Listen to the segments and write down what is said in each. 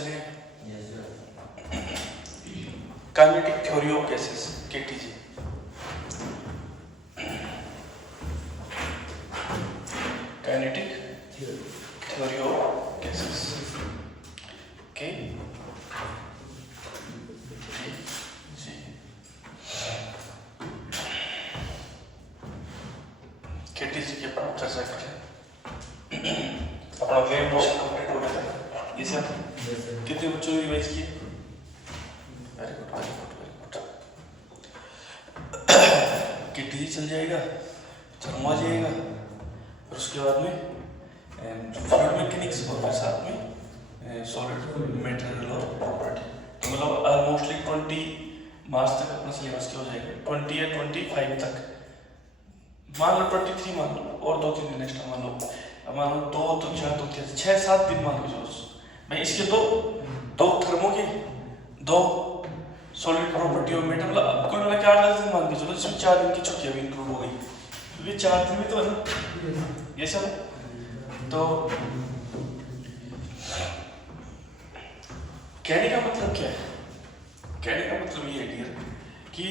चलिए kinetic theory of gases KTG. Kinetic theory of gases के KTG के ऊपर चर्चा करें। अपना वेव मोशन कंप्लीट हो गया था। ये सब कितने बच्चों ने रिवाइज किए? Very good very good very good. KTG चल जाएगा, थर्मो आ जाएगा, और उसके बाद में फ्लूइड मैकेनिक्स और फिर साथ में सॉलिड मेटेरियल और प्रॉपर्टी। मतलब ऑलमोस्टली 20 मार्च तक अपना सिलेबस क्या हो जाएगा, 20 या 25 तक। मान लो 23 मान लो, और 2-3 दिन एक्स्ट्रा मान लो, 2 तो 4 तो 6-7 दिन मान लो। मैं इसके दो थर्मो के, 2 सॉलिड प्रॉपर्टी और मेटल, मतलब कुल मिला के 8-10 दिन मान के चलो, जिसमें 4 दिन की छुट्टियां भी इंक्लूड हो गई, क्योंकि 4 दिन में तो है ना ये सब। तो कहने का मतलब क्या है? कहने का मतलब ये है डियर कि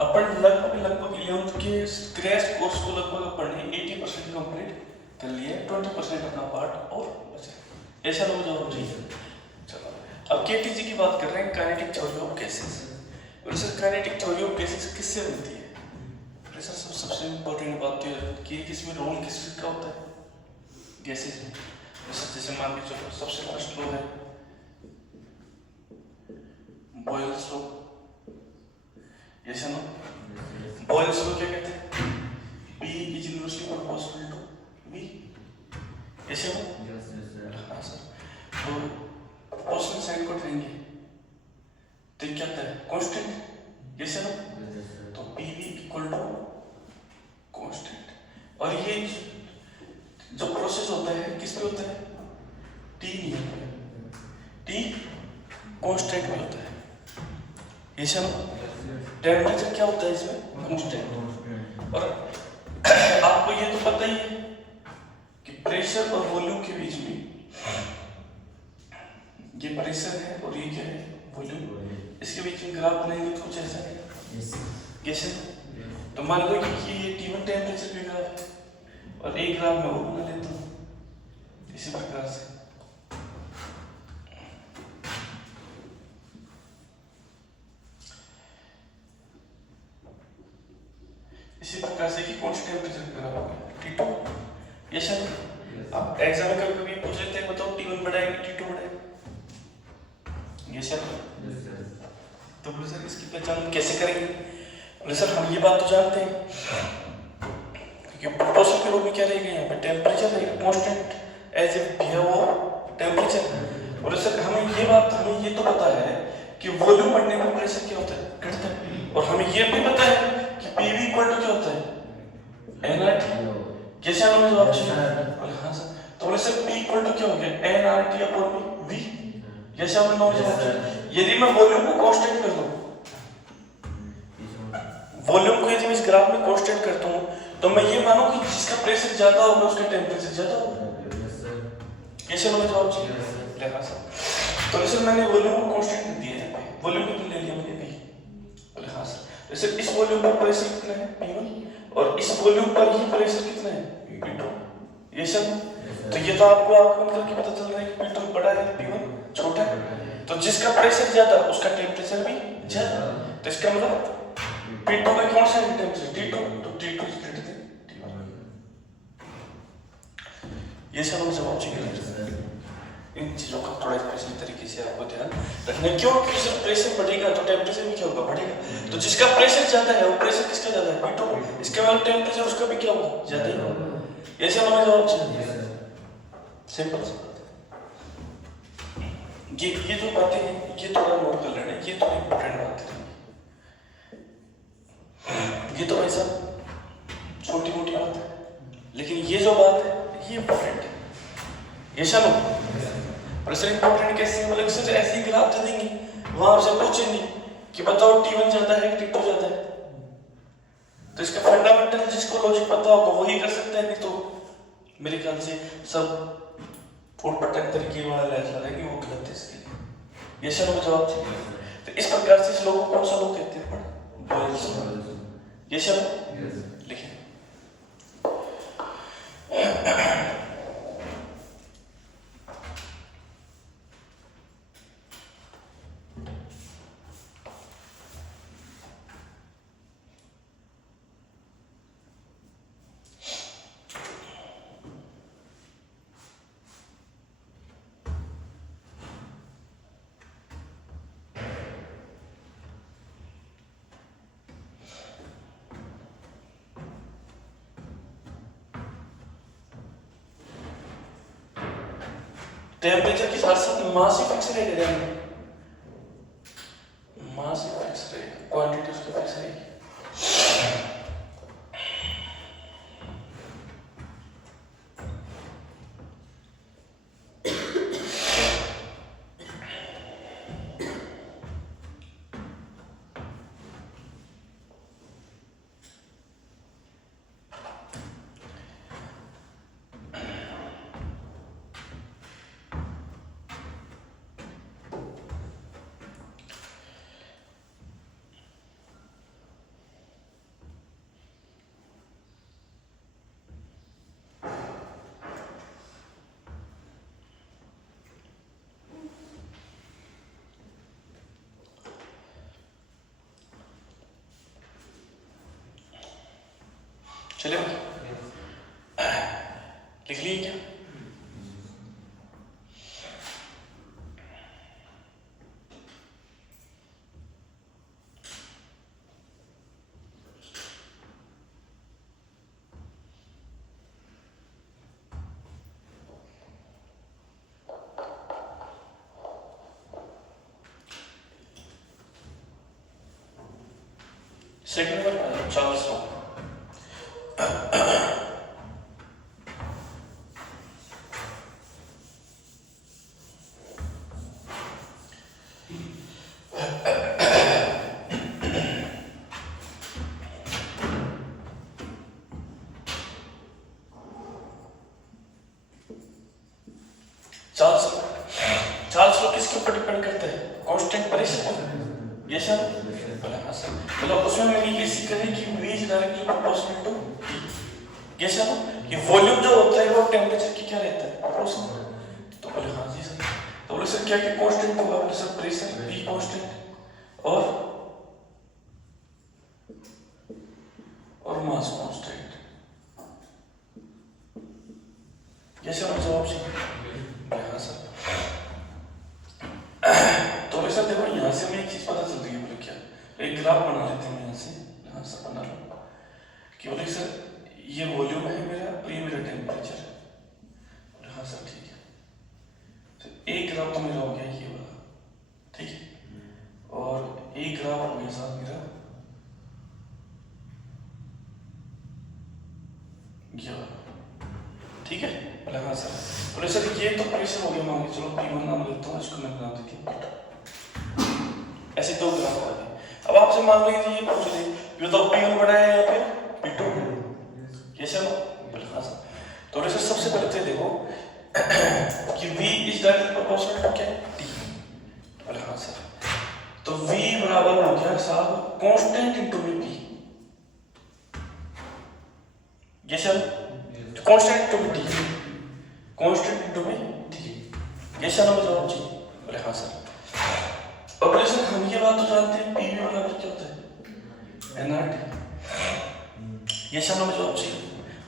अपन लगभग 11th के क्रैश कोर्स को लगभग अपन ने 80% कंप्लीट कर लिया, 20% अपना पार्ट और बचा। ऐसा लोग जवाब चाहिए। चलो अब केटीजी की बात कर रहे हैं, काइनेटिक थ्योरी ऑफ गैसेस। वैसे काइनेटिक थ्योरी ऑफ गैसेस किससे बनती है? वैसे सबसे इम्पोर्टेंट बात ये है कि इसमें रोल किसका होता है गैसेस में। जैसे मान के चलो सबसे फर्स्ट लो है बॉयल्स लो। ऐसा ना बॉयल्स लो क्या कहते हैं? B is inversely proportional to V। ऐसे ना? हाँ सर। तो प्रोपोर्शनल साइन को उठाएंगे तो क्या होता है? कांस्टेंट। ऐसे ना? तो PV इक्वल टू कांस्टेंट। और ये जो प्रोसेस होता है किस पे होता है? T कांस्टेंट में होता है। ऐसे ना? टेम्परेचर क्या होता है इसमें? कांस्टेंट। और आपको ये तो पता ही है कि प्रेशर और वॉल्यूम के बीच में, ये प्रेशर है और ये क्या है? वॉल्यूम। इसके बीच में ग्राफ बनाएंगे तो कुछ ऐसा है कैसे? तो मान लो कि ये T1 टेम्परेचर का ग्राफ है और एक ग्राफ मैं वो बना लेता हूँ इसी प्रकार से। इसी प्रकार से कि कौन सी टेम्परेचर का ग्राफ होगा? T2। Yes sir. अब एग्जाम में कभी पूछ लेते हैं, बताओ T1 बड़ा है कि T2 बड़ा है? Yes sir. तो बोले सर इसकी पहचान कैसे करेंगे? बोले सर हम ये बात तो जानते हैं क्योंकि प्रोपोर्शनल के रूप में क्या रहेगा यहाँ पे? टेम्परेचर रहेगा कांस्टेंट एज ए भी वो टेम्परेचर। बोले सर हमें ये तो पता है कि वॉल्यूम बढ़ने पर प्रेशर क्या होता है? घटता है। और हमें ये भी पता है कि PV इक्वल टू क्या होता है? nRT। कैसे हमें जवाब चाहिए? हाँ सर। तो बोले सर P इक्वल टू क्या हो गया? nRT upon V। जैसे हमें नॉलेज है, यदि मैं वॉल्यूम को कांस्टेंट कर दूं, वॉल्यूम को यदि मैं इस ग्राफ में कांस्टेंट करता हूं, तो मैं ये मानूं कि जिसका प्रेशर ज्यादा होगा उसका टेम्परेचर ज्यादा होगा। कैसे हमें जवाब चाहिए? हाँ सर। तो सर मैंने वॉल्यूम को कांस्टेंट कर दिया है, वॉल्यूम कितना ले लिया मैंने? V। बोले हाँ सर। जैसे इस वॉल्यूम पर प्रेशर कितना है? P1। और इस वॉल्यूम पर ही प्रेशर कितना है? P2। ये सब तो ये तो आपको करके पता चल रहा है कि P2 बड़ा है, P1 छोटा है। तो जिसका प्रेशर ज्यादा उसका टेम्परेचर भी ज्यादा। तो इसका मतलब P2 का कौन सा टेम्परेचर? T2। तो T2 is greater then T1। ये सब हम जवाब चाहिए। इन चीजों का थोड़ा स्पेशल तरीके से आपको ध्यान रखना। क्यों? क्योंकि प्रेशर बढ़ेगा तो टेम्परेचर भी क्या होगा? बढ़ेगा। तो जिसका प्रेशर ज्यादा है वो प्रेशर किसका ज्यादा है? P2। इसके बाद टेम्परेचर उसका भी क्या होगा? ज्यादा ही होगा। ऐसे हमें जवाब चाहिए। सिंपल सी बात है। ये जो बातें हैं ये थोड़ा नोट कर लेना, ये थोड़ी इंपॉर्टेंट बात है। ये तो भाई साहब छोटी मोटी बात है, लेकिन ये जो बात है ये इंपॉर्टेंट है। ये चलो प्रेशर इंपॉर्टेंट कैसे? मतलब सिर्फ ऐसे ही ग्राफ दे देंगे, वहां आपसे पूछेंगे कि बताओ T1 ज्यादा है कि T2 ज्यादा है? तो इसका फंडामेंटल जिसको लॉजिक पता होगा वही कर सकता है, नहीं तो मेरे ख्याल से सब फुट पटक तरीके वाला लहजा है कि वो गलत है इसके लिए। ये सब जवाब चाहिए। तो इस प्रकार से इस लोगों को कौन सा लोग कहते हैं? बॉयल्स। ये सब लिखिए। टेम्परेचर के साथ साथ मास ही फिक्स रहेगा, मास ही फिक्स रहेगा, क्वांटिटी उसकी फिक्स रहेगी। चलिए लिख लिए क्या? Second one Charles law. Charles law किसके ऊपर डिपेंड करता है? कांस्टेंट प्रेशर पर। ये सर मतलब उसमें मैंने ये सीखा है कि v is directly proportional to t। ये सर कि वॉल्यूम जो होता है वो टेंपरेचर की क्या रहता है? प्रोपोर्शनल। तो बोले हाँ जी सर। तो बोले सर क्या क्या कांस्टेंट होगा? बोले सर प्रेशर v कांस्टेंट और मास कांस्टेंट। ये सर जवाब चाहिए। हाँ सर। तो वैसा देखो यहाँ से हमें एक चीज पता चल रही है। बोले क्या? एक ग्राफ बना लेते हैं यहाँ से। यहाँ से बना लो कि बोले सर ये वॉल्यूम है मेरा और ये मेरा टेम्परेचर है। हाँ सर ठीक है। तो एक ग्राफ तो मेरा हो गया ये वाला, ठीक है, और एक ग्राफ हो गया साथ मेरा ये वाला, ठीक है। बोले हाँ सर। बोले सर ये तो प्रेशर हो गया, मान के चलो P1 नाम लेता हूँ, इसको मैं नाम देती हूँ। ऐसे दो ग्राफ आ गए। अब आपसे मान लीजिए ये पूछ रहे ये तो P1 बड़ा है या फिर P2? ये सर बोले हाँ सर। तो बोले सर सबसे पहले तो देखो कि V is directly proportional to क्या? T। बोले हाँ सर। तो V बराबर हो गया साहब कांस्टेंट इनटू P। ये sir constant to T, constant into T। ये सर हमें जवाब चाहिए। बोले हाँ सर। और बोले सर हम ये बात तो जानते हैं PV बराबर क्या होता है? nRT। ये सर हमें जवाब चाहिए।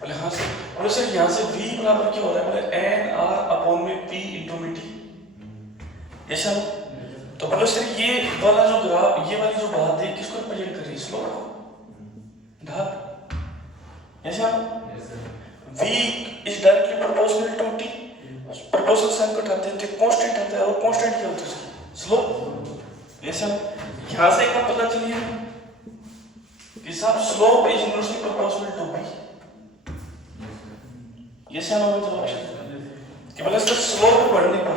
बोले हाँ सर। बोले सर यहाँ से V बराबर क्या हो रहा है? बोले nR अपॉन में P इनटू में T। ये सर। तो बोले सर ये वाला जो ग्राफ, ये वाली जो बात है किसको रिप्रेजेंट कर रही है? स्लोप को, ढाल। ये sir V is directly proportional to T। Proportional sign को उठाते हैं तो कांस्टेंट आता है, और कांस्टेंट क्या होता है? स्लोप। ये सर यहाँ से एक बात पता चली है कि साहब slope is inversely proportional to V। ये सर हमें जवाब चाहिए कि बोले सर स्लोप बढ़ने पर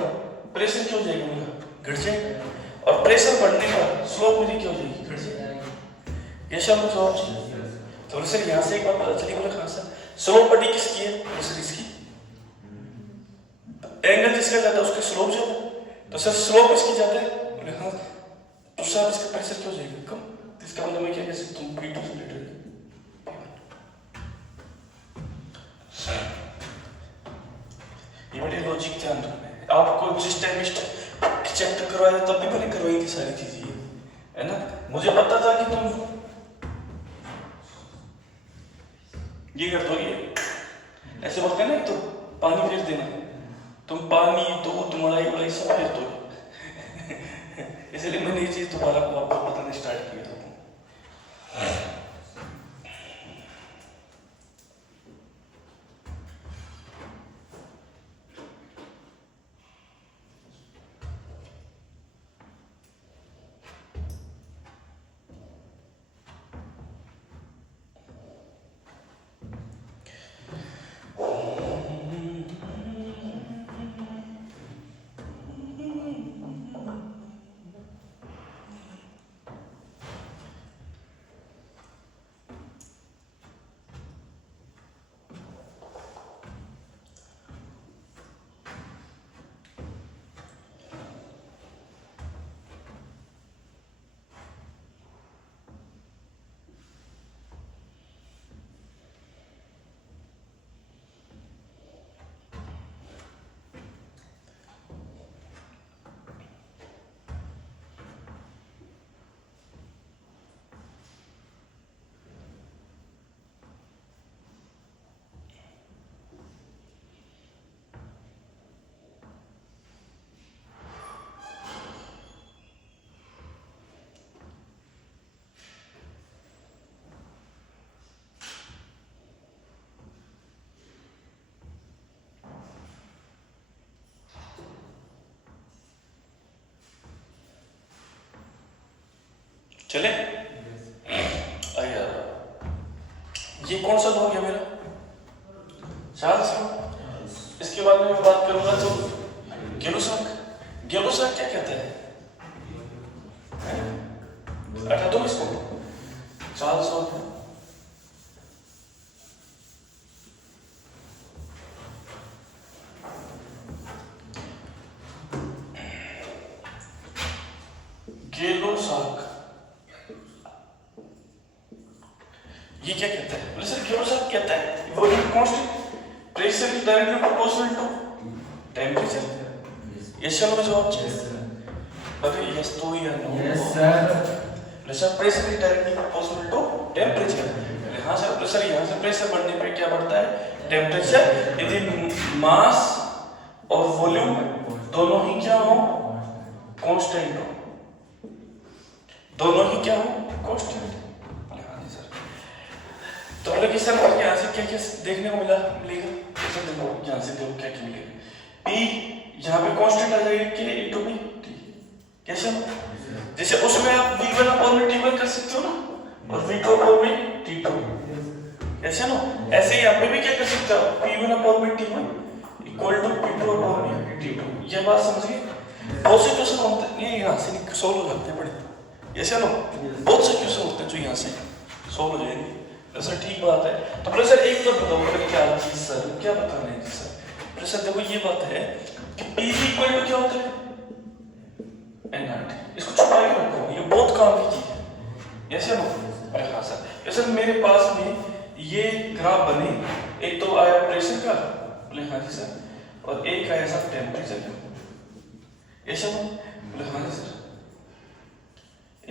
प्रेशर क्या हो जाएगा? मेरा घट जाएगा, और प्रेशर बढ़ने पर स्लोप मेरी क्या हो जाएगी? घट जाएगी। ये सर हमें जवाब चाहिए। तो सर यहाँ से एक बात पता चली। बोले हाँ सर स्लोप बड़ी किसकी है? सर इसकी। एंगल जिसका जाता है उसके स्लोप जो, तो सर स्लोप इसकी जाता है बोले हाँ। तो साहब इसका प्रेशर क्यों जाएगा कम? इसका मतलब मैं क्या कह सकता हूँ P2 से ग्रेटर है P1। ये बड़े लॉजिक ध्यान रखना है। आपको जिस टाइम चैप्टर करवाया तब भी मैंने करवाई थी सारी चीजें, है ना। मुझे पता था कि तुम ये कर दोगे, ऐसे बोलते हैं ना, तो पानी फेर देना, तुम पानी दो, तुम मलाई सब फेर दो। इसलिए मैंने ये चीज दोबारा आपको बताना स्टार्ट किया था। चले आया, ये कौन सा हो गया मेरा चार्ल्स। इसके बाद में मैं बात करूंगा तो गेलोसाक। गेलोसाक क्या कहता है? अच्छा तुम इसको चार्ल्स हो गया। गेलोसाक ये क्या कहता है? बोले सर गेलोसाक कहता है volume constant pressure is directly proportional to temperature. Yes या नो जवाब चाहिए। अरे यस तो या no? Yes sir. Pressure pressure is directly proportional to temperature. हाँ सर। प्रेशर यहाँ से प्रेशर बढ़ने पे क्या बढ़ता है? टेंपरेचर। यदि मास और वॉल्यूम दोनों ही क्या हो? कांस्टेंट हो। दोनों ही क्या हो? कांस्टेंट। तो बोले कि सर यहाँ से क्या क्या देखने को मिलेगा? सर देखो यहाँ से देखो क्या क्या मिलेगा। P यहाँ पे कांस्टेंट आ जाएगा K into B T। कैसे? जैसे उसमें आप V1 अपॉन में T1 कर सकते हो ना, और V2 अपॉन में T2। कैसे ना? ऐसे ही यहाँ पे भी क्या कर सकते हो? P1 अपॉन में T1 equal to P2 upon में T2। ये बात समझिए। बहुत से क्वेश्चन होते हैं ये यहाँ से सॉल्व हो जाते हैं बड़े। ऐसे ना बहुत से क्वेश्चन होते हैं जो यहाँ से सॉल्व हो जाएंगे। सर ठीक बात है। तो बोले सर एक तो बताओ क्या चीज सर क्या बताना है सर? बोले सर देखो ये बात है कि P इक्वल टू क्या होता है? NRT। इसको छुपा के रखो, ये बहुत काम की चीज है। ऐसे ना? अरे हाँ सर। सर मेरे पास में ये ग्राफ बने, एक तो आया प्रेशर का, बोले हाँ जी सर, और एक आया सर टेम्परेचर का। ऐसे ना? बोले हाँ जी सर।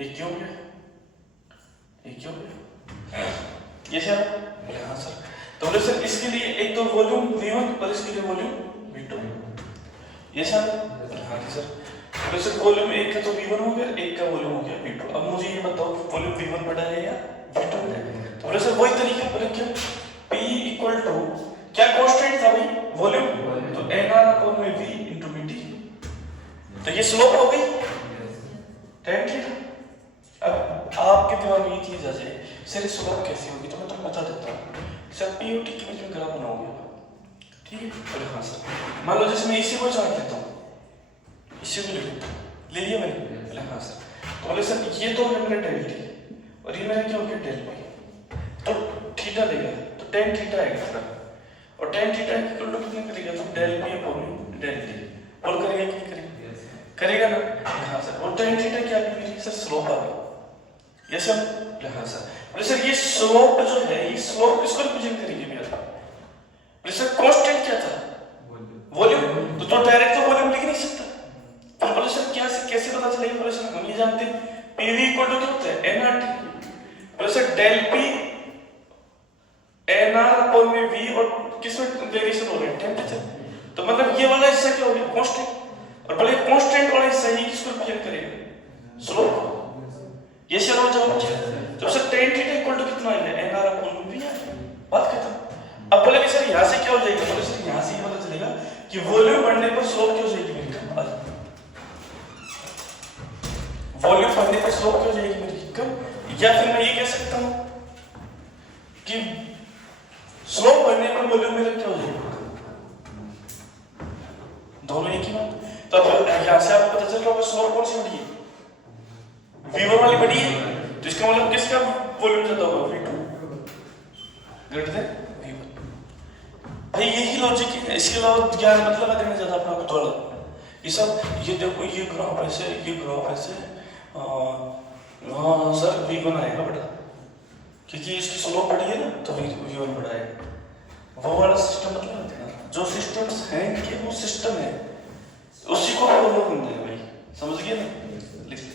एक क्यों गया? एक क्यों गया? ये सर? बोले हाँ सर। तो बोले सर इसके लिए एक तो वॉल्यूम V1 और इसके लिए वॉल्यूम V2। ये सर? बोले हाँ जी सर। बोले सर वॉल्यूम एक का तो V1 हो गया, एक का वॉल्यूम हो गया V2। अब मुझे ये बताओ कि वॉल्यूम V1 बड़ा है या V2 बड़ा है? तो बोले सर वही तरीका। बोले क्यों? P इक्वल टू क्या कांस्टेंट था भाई? वॉल्यूम। तो NR अपॉन में V into VT। तो ये स्लोप हो गई tan थीटा। अब आपके दिमाग में ये चीज आ जाए सर स्लोप कैसी होगी, तो मैं तुम्हें बता देता हूँ। सर P और T के बीच में ग्राफ बनाओगे, ठीक है? बोले हाँ सर। मान लो जैसे मैं इसी को चार्ट लेता हूँ, इसी को ले लिया मैंने। बोले हाँ सर। तो बोले सर ये तो है मेरा डेल टी और ये मेरा क्या हो गया डेल पी। तो थीटा लेगा तो tan थीटा आएगा सर, और tan थीटा इक्वल टू कितना करेगा? तो del P upon del T. और करेगा कि नहीं करेगा? करेगा ना। हाँ सर, और tan थीटा क्या आ गई मेरी सर, स्लोप आ गई। यस सर, हाँ सर। बोले सर ये स्लोप जो है, ये स्लोप किसको रिप्रेजेंट करेगी मेरा? बोले सर कांस्टेंट क्या था? वॉल्यूम। तो डायरेक्ट तो वॉल्यूम लिख नहीं सकता। फिर बोले सर क्या से कैसे पता चलेगा? बोले सर हम ये जानते हैं PV इक्वल टू क्या होता है, nRT। बोले sir del P nR upon में V, और किसमें वेरिएशन हो रहा है, टेम्परेचर। तो मतलब ये वाला हिस्सा क्या हो गया, कांस्टेंट। और बोले कांस्टेंट वाला हिस्सा ही किसको रिप्रेजेंट करेगा, स्लोप। ये सर हो जाओ। तो sir tan theta equal to कितना आएगा, nR अपॉन में V। बात खत्म। अब बोले कि सर यहाँ से क्या हो जाएगा? बोले सर यहाँ से ये पता चलेगा कि वॉल्यूम बढ़ने पर स्लोप क्या हो जाएगी मेरी, कम। वॉल्यूम बढ़ने पर स्लोप क्या हो जाएगी मेरी, कम। या फिर मैं ये कह सकता हूँ कि स्लोप बढ़ने पर वॉल्यूम मेरा क्या हो जाएगा, दोनों एक ही बात। तो अब यहाँ से आपको पता चल रहा होगा स्लोप कौन सी बढ़ी है, V1 वाली बढ़ी है। तो इसका मतलब किसका वॉल्यूम ज्यादा होगा, V2 ग्रेटर देन V1। भाई यही लॉजिक है, इसके अलावा ज्ञान मतलब देना चाहता अपना को थोड़ा। ये सब ये देखो, ये ग्राफ ऐसे, ये ग्राफ ऐसे, हाँ सर V1 आएगा बेटा, क्योंकि इसकी स्लोप बढ़ी है ना, तो V1 बढ़ा है। वो वाला सिस्टम मतलब देना, जो सिस्टम्स हैं कि वो सिस्टम है, उसी को फॉलो करना है भाई, समझ गए ना? लिख ले।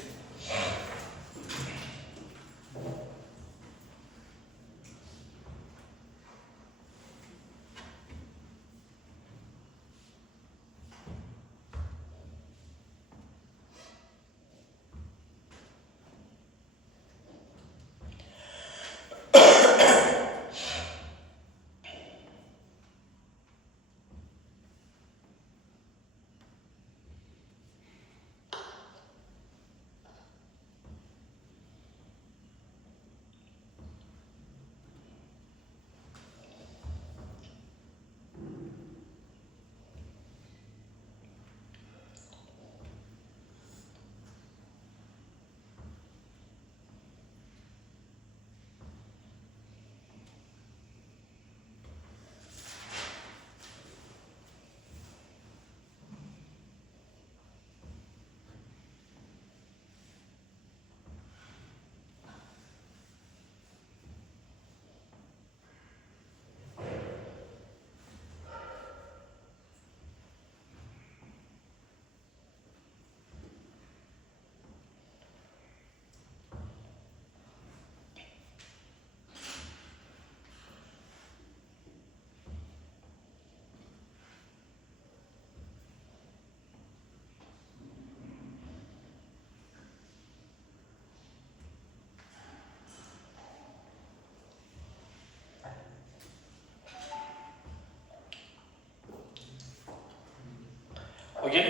ओके,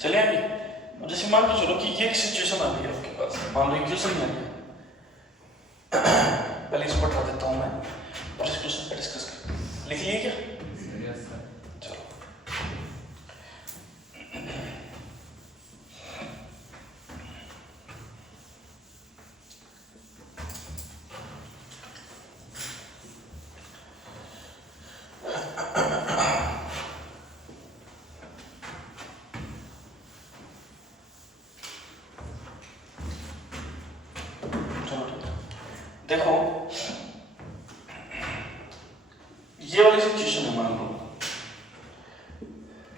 चले अभी जैसे मान के चलो कि ये एक सिचुएशन आ गई आपके पास, मान लो इक्वेशन में पहले इसको हटा देता हूं मैं और इस क्वेश्चन पर डिस्कस करते हैं। लिख लिए क्या? चलो देखो, ये वाली सिचुएशन है, मान लो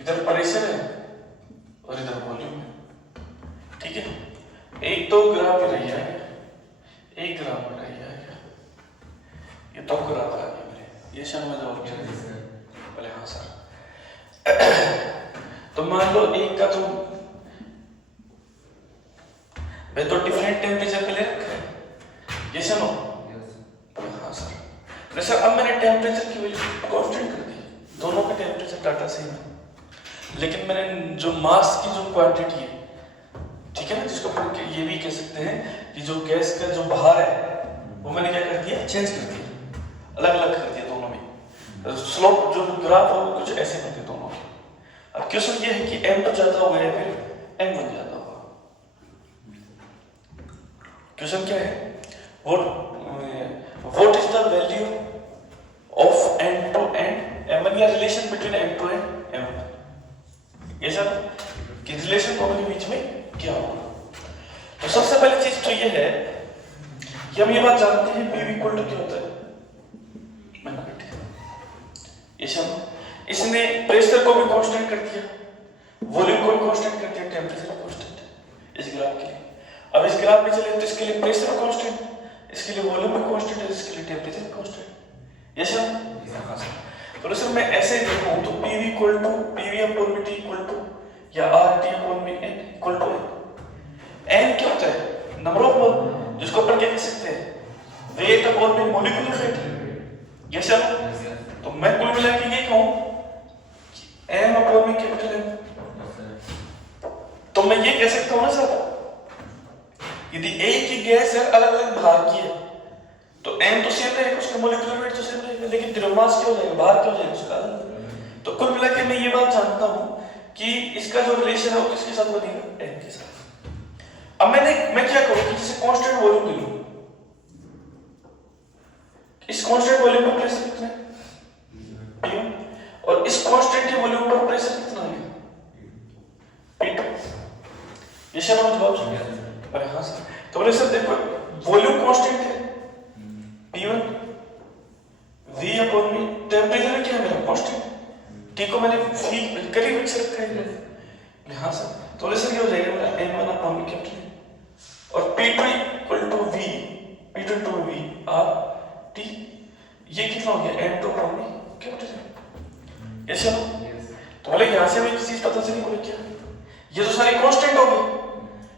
इधर प्रेशर है और इधर वॉल्यूम है, ठीक है। एक तो ग्राफ रही है, एक ग्राफ रही है, ये तो ग्राफ आ गया मेरे, ये शायद मैं जवाब क्या बोले, हाँ सर। तो मान लो एक का तो मैं तो डिफरेंट टेम्परेचर पे ले रखा है, ये सुनो, हाँ सर। सर अब मैंने टेम्परेचर की वैल्यू कांस्टेंट कर दी, दोनों का टेम्परेचर डाटा सेम है, लेकिन मैंने जो मास की जो क्वांटिटी है, ठीक है ना, जिसको ये भी कह सकते हैं कि जो गैस का जो बाहर है वो मैंने क्या कर दिया, चेंज कर दिया, अलग अलग कर दिया दोनों में। स्लोप जो ग्राफ है वो कुछ ऐसे बनते दोनों के। अब क्वेश्चन ये है कि m तो ज्यादा हुआ है फिर m1 ज्यादा हुआ। क्वेश्चन क्या है, what is the value of n to n m1, या relation between m2 and m1। ये सर कि रिलेशन दोनों के बीच में ये है कि हम ये बात जानते हैं पीवी इक्वल टू क्या होता है, इसने प्रेशर को भी कांस्टेंट कर दिया, वॉल्यूम को भी कांस्टेंट कर दिया, टेम्परेचर कांस्टेंट इस ग्राफ के लिए। अब इस ग्राफ में चले तो इसके लिए प्रेशर कांस्टेंट, इसके लिए वॉल्यूम भी कांस्टेंट है, इसके लिए टेम्परेचर कांस्टेंट। Yes sir. तो सर मैं ऐसे देखूं तो PV equal to PV upon T equal to या R T upon B N equal to N क्या होता है, नंबर ऑफ मोल, जिसको अपन क्या कह सकते हैं वेट अपॉन में मॉलिक्यूलर वेट। Yes sir. तो मैं कुल मिला के ये कहूं एम अपॉन में कैपिटल एम, तो मैं ये कह सकता हूं ना सर यदि एक ही गैस है अलग अलग भार की है तो एम तो सेम रहेगा, उसका मॉलिक्यूलर वेट तो सेम रहेगा, लेकिन द्रव्यमास क्या हो जाएगा, भार क्या हो जाएगा उसका अलग। तो कुल मिला के मैं ये बात जानता हूं कि इसका जो रिलेशन है वो किसके साथ बनेगा, एम के साथ। अब मैं क्या करूं कि जैसे कांस्टेंट वॉल्यूम ले लूं, इस कांस्टेंट वॉल्यूम पर प्रेशर कितना है P1 और इस कांस्टेंट के वॉल्यूम पर प्रेशर कितना है P2। ये शर्मा जवाब। अरे हाँ सर। तो बोले सर देखो वॉल्यूम कांस्टेंट है P1, V upon V, temperature क्या है मेरा कांस्टेंट, T को मैंने V करीब रख रखा है। हाँ सर। तो बोले सर ये हो जाएगा मेरा N1 अपॉन V कैपिटल और P2 equal to V, P2 to V R T, ये कितना हो गया N2 upon V capital. Yes sir. तो बोले यहाँ से हमें एक चीज पता चली, बोले क्या ये तो सारे कांस्टेंट हो गए,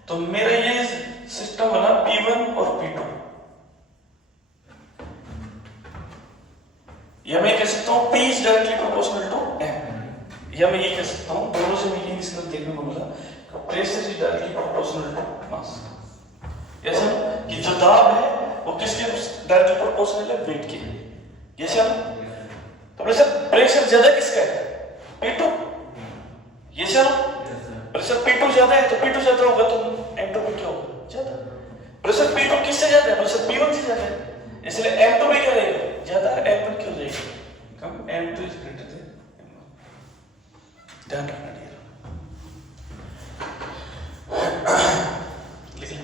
तो मेरा ये सिस्टम बना P1 और P2। या मैं कह सकता हूं P is directly proportional to M, या मैं ये कह सकता हूं दोनों से मिली निष्कर्ष देखने को मिला pressure is directly proportional to mass। Yes sir. कि जो दाब है वो किसके डायरेक्टली प्रोपोर्शनल है, वेट के। Yes sir. तो प्रेशर ज्यादा किसका है, P2। Yes sir. Pressure P2 ज्यादा है तो P2 ज्यादा होगा तो M2 में क्या होगा, ज्यादा। प्रेशर P2 किससे ज्यादा है, प्रेशर P1 से ज्यादा है, इसलिए M2 में क्या रहेगा, ज्यादा। M1 क्यों जाएगा कम, M2 is greater then M1। ध्यान रखना डियर। लिख लें।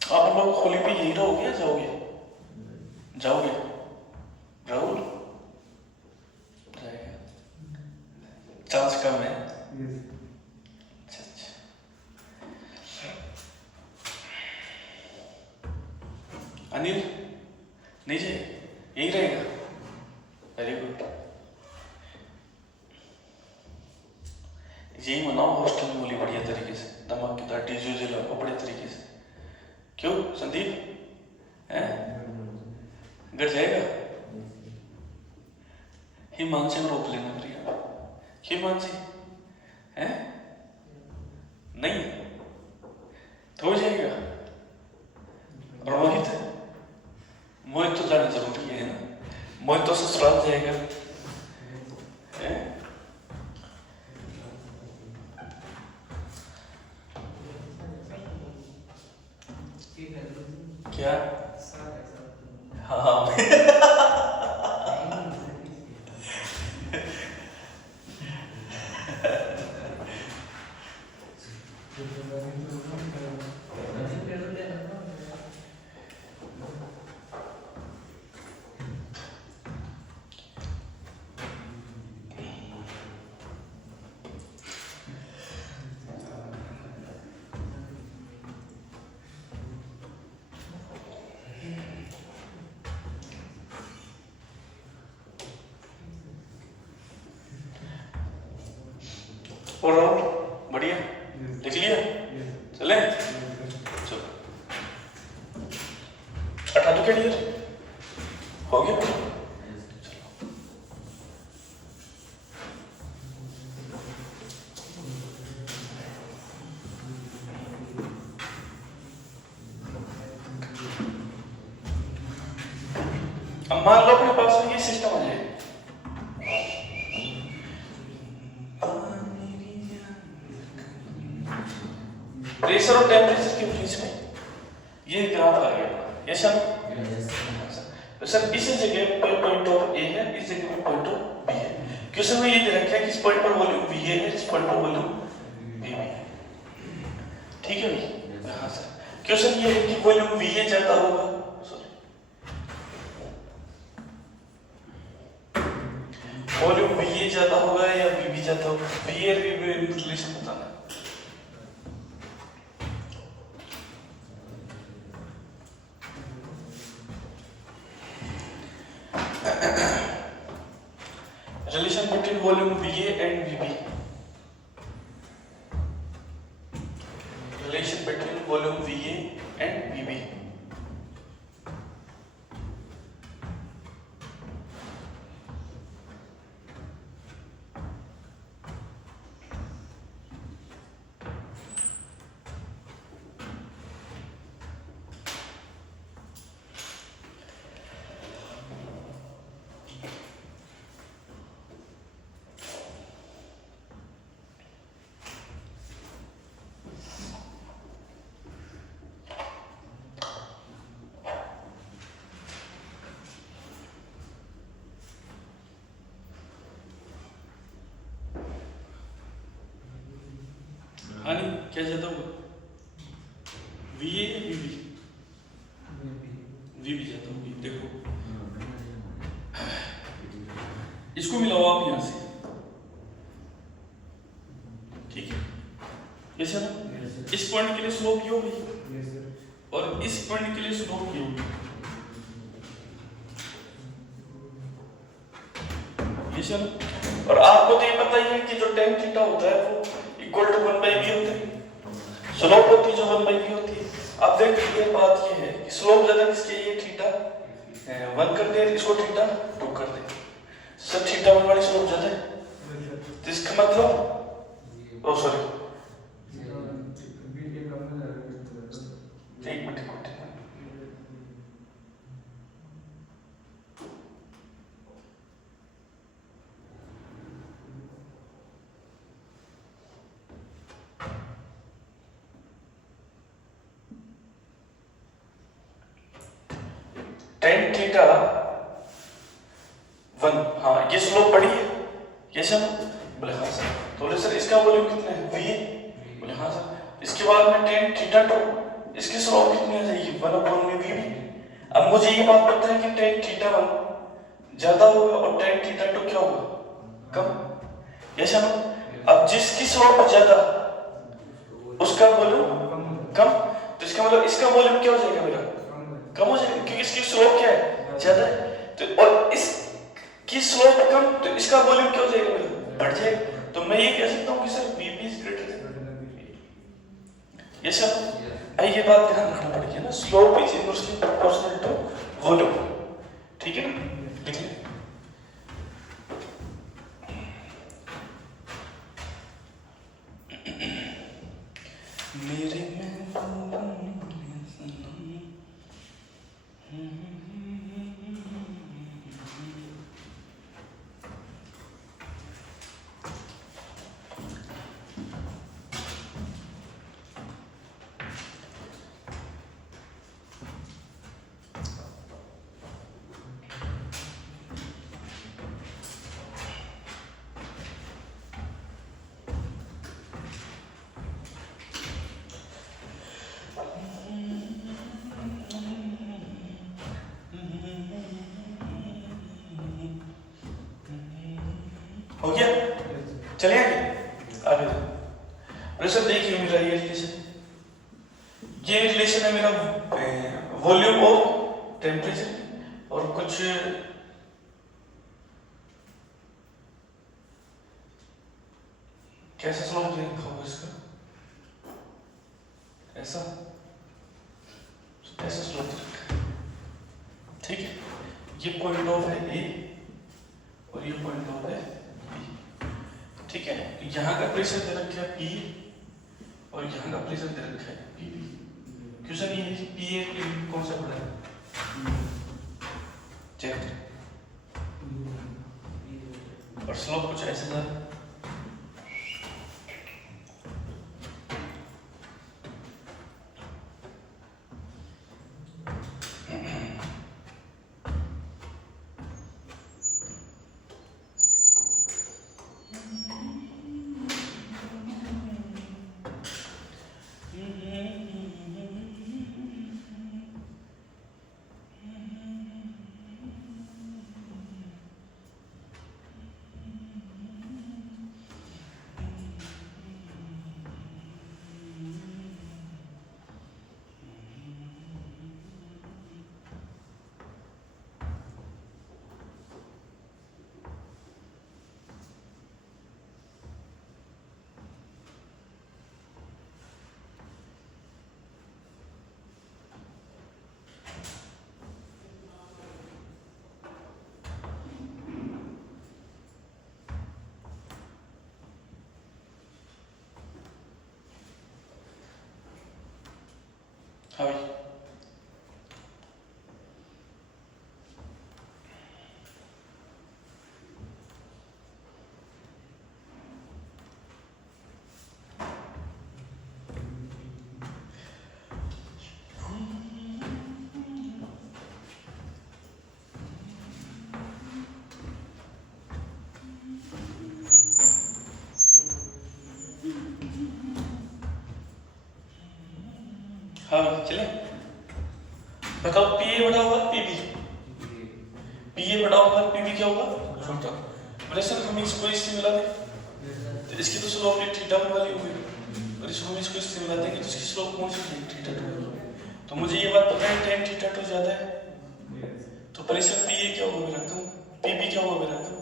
आप लोग होली पे यही रहोगे या जाओगे, जाओगे राहुल, जाएगा चांस कम है। अच्छा अच्छा। अनिल नहीं जाए, यही रहेगा, वेरी गुड। यही मनाओ हॉस्टल में होली बढ़िया तरीके से, धमाकेदार डीजे लगाओ बढ़िया तरीके से। क्यों संदीप है, घर जाएगा, हिमांशी को रोक लेना प्रिया, हिमांशी है नहीं तो हो जाएगा। और मोहित तो जाना जरूरी है ना, मोहित तो ससुराल जाएगा है? क्या हाँ और क्लियर? हो गया? अब मान लो अपने पास में ये सिस्टम आ जाए, प्रेशर और टेम्परेचर के बीच में ये ग्राफ आ गया। Yes sir? तो सर इस जगह पर पॉइंट ऑफ ए है, इस जगह पर पॉइंट ऑफ बी है। क्वेश्चन में ये दे रखा है कि इस पॉइंट पर वॉल्यूम वी है, इस पॉइंट पर वॉल्यूम बी है। ठीक है भाई? हाँ सर। क्वेश्चन ये है कि वॉल्यूम वी है ज्यादा होगा, वॉल्यूम वी ज्यादा होगा या वी ज्यादा होगा? वी और वी रिलेशन बताना। Relation between volume VA and VB. Relation between volume VA and VB. हाँ नहीं, क्या ज्यादा होगा? VA या VB? VB ज्यादा होगी। देखो इसको मिलाओ आप यहाँ से, ठीक है? ये सर इस पॉइंट के लिए स्लोप की होगी और इस पॉइंट के लिए स्लोप की होगी। ये सर, और आपको तो ये पता ही है कि जो tan थीटा होता है वो इक्वल टू 1/v होता है, स्लोप होती है जो 1/v होती है। अब देखिए बात ये है कि स्लोप ज्यादा किसके, ये थीटा 1 कर दे, इसको थीटा 2 कर दे, सब थीटा 1 वाली स्लोप ज्यादा है, तो इसका मतलब ओ सॉरी एक मिनट tan थीटा 1, हाँ ये स्लोप बड़ी है, ये सर? बोले हाँ सर। तो बोले सर इसका वॉल्यूम कितना है? V? बोले हाँ सर। इसके बाद में tan थीटा 2, इसकी स्लोप कितनी आ जाएगी? 1/VB। अब मुझे ये बात पता है कि tan थीटा 1 ज्यादा होगा और tan थीटा 2 क्या होगा? कम। ये सर? अब जिसकी स्लोप ज्यादा उसका वॉल्यूम कम, तो इसका मतलब इसका वॉल्यूम क्या हो जाएगा मेरा? कम हो जाएगा, क्योंकि इसकी स्लोप क्या है? ज्यादा है। तो और इसकी स्लोप कम, तो इसका वॉल्यूम क्या हो जाएगा मेरा? बढ़ जाएगा। तो मैं ये कह सकता हूँ कि sir VB is greater than. ये सर ये बात ध्यान रखना पड़ेगी ना, slope is inversely proportional to volume. ठीक है ना? लिख लें। मेरे हो गया? चले आगे आगे। सर देखिए मेरा ये रिलेशन है मेरा वॉल्यूम और टेम्परेचर, और कुछ कैसा स्लोप लिखा होगा इसका? ऐसा ऐसा स्लोप रखा है। ठीक है, ये पॉइंट ऑफ है ए और ये पॉइंट ऑफ है बी। ठीक है, यहाँ का प्रेशर दे रखा है पी और यहाँ का प्रेशर दे रखा है पी बी। क्वेश्चन ये है कि पी ए कौन सा बड़ा है, चेक करें। और स्लोप कुछ ऐसे जा रहा है। हाँ भाई, हाँ चले बताओ, पी ए बड़ा होगा पी बी, पी ए बड़ा होगा पी बी क्या होगा छोटा। प्रेशर हम इसको इससे मिला दें तो इसकी तो स्लोप ये थीटा वाली होगी और इसको हम इसको इससे मिला देंगे तो इसकी स्लोप कौन सी है, थीटा टू। तो मुझे ये बात पता है tan थीटा टू ज्यादा है, तो प्रेशर पी ए क्या होगा मेरा कम, पी बी क्या होगा मेरा कम,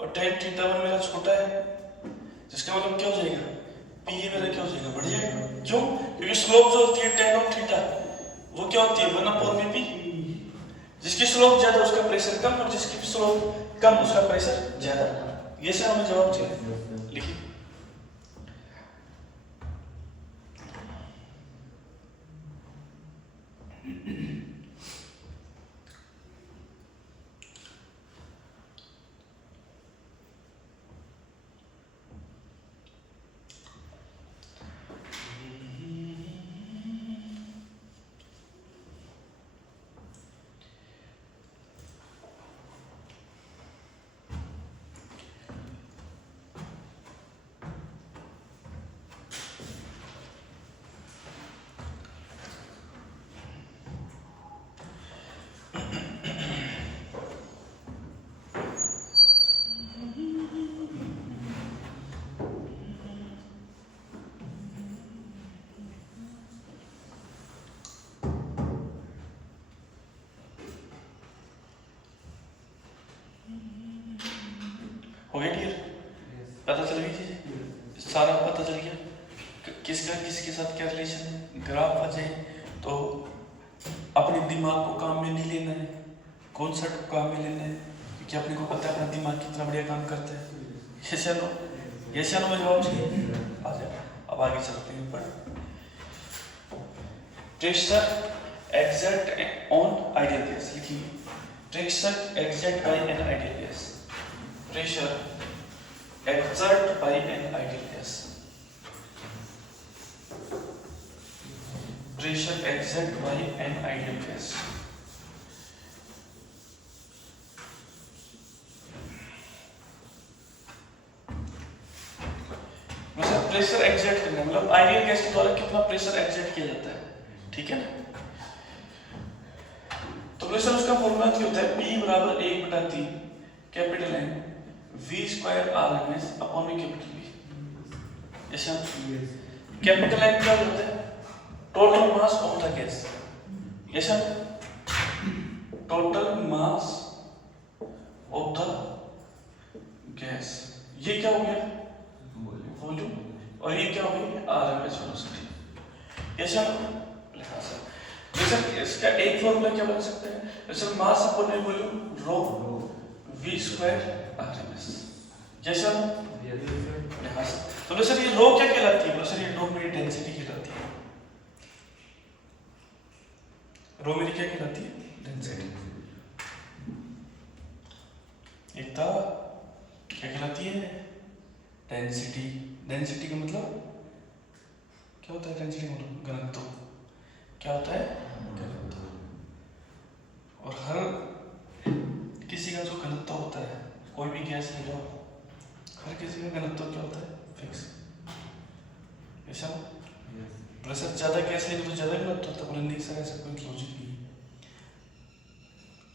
और tan थीटा वन मेरा छोटा है, जिसका मतलब क्या हो जाएगा, पी ए मेरा क्या हो जाएगा, बढ़ जाएगा। क्यों? क्योंकि स्लोप जो होती है tan ऑफ थीटा वो क्या होती है 1/v पी। जिसकी स्लोप ज्यादा उसका प्रेशर कम और जिसकी स्लोप कम उसका प्रेशर ज्यादा। ये से हमें जवाब चाहिए, लिखिए। हो गया क्लियर? पता चल गई चीजें, सारा पता चल गया किसका किसके साथ क्या रिलेशन। ग्राफ आ जाए तो अपने दिमाग को काम में नहीं लेना है, कॉन्सेप्ट को काम में लेना है, क्योंकि अपने को पता है अपना दिमाग कितना बढ़िया काम करता है। यस या नो? यस या नो में जवाब चाहिए। आ जाए, अब आगे चलते हैं ऊपर। Pressure exert on ideal gas, लिखिए। Pressure exert by an ideal gas, pressure exerted by an ideal gas, pressure exerted by an ideal gas। मतलब प्रेशर एक्सर्ट करना मतलब आइडियल गैस के द्वारा कितना प्रेशर एक्सर्ट किया जाता है, ठीक है ना। तो प्रेशर उसका फॉर्मूला क्या होता है, P बराबर 1/3 capital N V square R M S upon में कैपिटल V। ऐसा कैपिटल एन क्या होता है, total mass of the gas. ऐसा total mass of the gas, ये क्या हो गया वॉल्यूम, और ये क्या हो गया आर एम एस वेलोसिटी। ऐसा लिखा सर सर इसका एक फॉर्मूला क्या बन सकता है? सर मास अपॉन वॉल्यूम रो v स्क्वायर RMS। जैसा हाँ सर, तो सर ये रो क्या कहलाती है? सर ये रो मेरी डेंसिटी कहलाती है। रो मेरी क्या कहलाती है? डेंसिटी। एकता क्या कहलाती है? डेंसिटी। डेंसिटी का मतलब क्या होता है? डेंसिटी मतलब घनत्व। क्या होता है? घनत्व। और हर किसी का जो घनत्व होता है, कोई भी गैस ले लो, हर किसी का घनत्व क्या होता है? फिक्स। ऐसा प्रेशर ज्यादा गैस लेंगे तो ज्यादा घनत्व होता है, बोले नहीं सर ऐसा कोई लॉजिक नहीं है,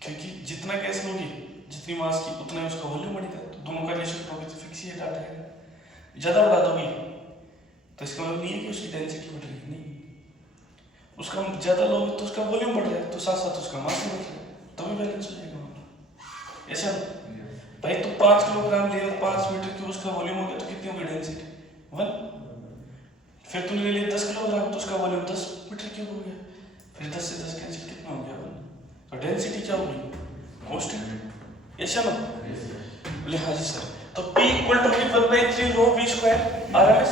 क्योंकि जितना गैस लोगी, जितनी मास की, उतना उसका वॉल्यूम बढ़ेगा। तो दोनों का रेशियो दोगे तो फिक्स ही हटा जाएगा। ज्यादा बढ़ा दोगी तो इसका मतलब नहीं है कि उसकी डेंसिटी बढ़ रही है, नहीं। उसका ज्यादा लोगे तो उसका वॉल्यूम बढ़ रहा है, तो साथ साथ उसका मास भी बढ़ रहा है, तभी बैलेंस हो जाएगा। ऐसा भाई तू 5 किलोग्राम ले और 5 मीटर की उसका वॉल्यूम हो गया तो कितनी होगी डेंसिटी? 1। फिर तूने ले लिया 10 किलोग्राम तो उसका वॉल्यूम 10 मीटर क्यूब हो गया, फिर 10 से 10 कैंसिल कितना हो गया? 1। तो डेंसिटी क्या होगी? कांस्टेंट। ऐसा ना बोले हाँ जी सर। तो P equal to 1/3 rho v square RMS।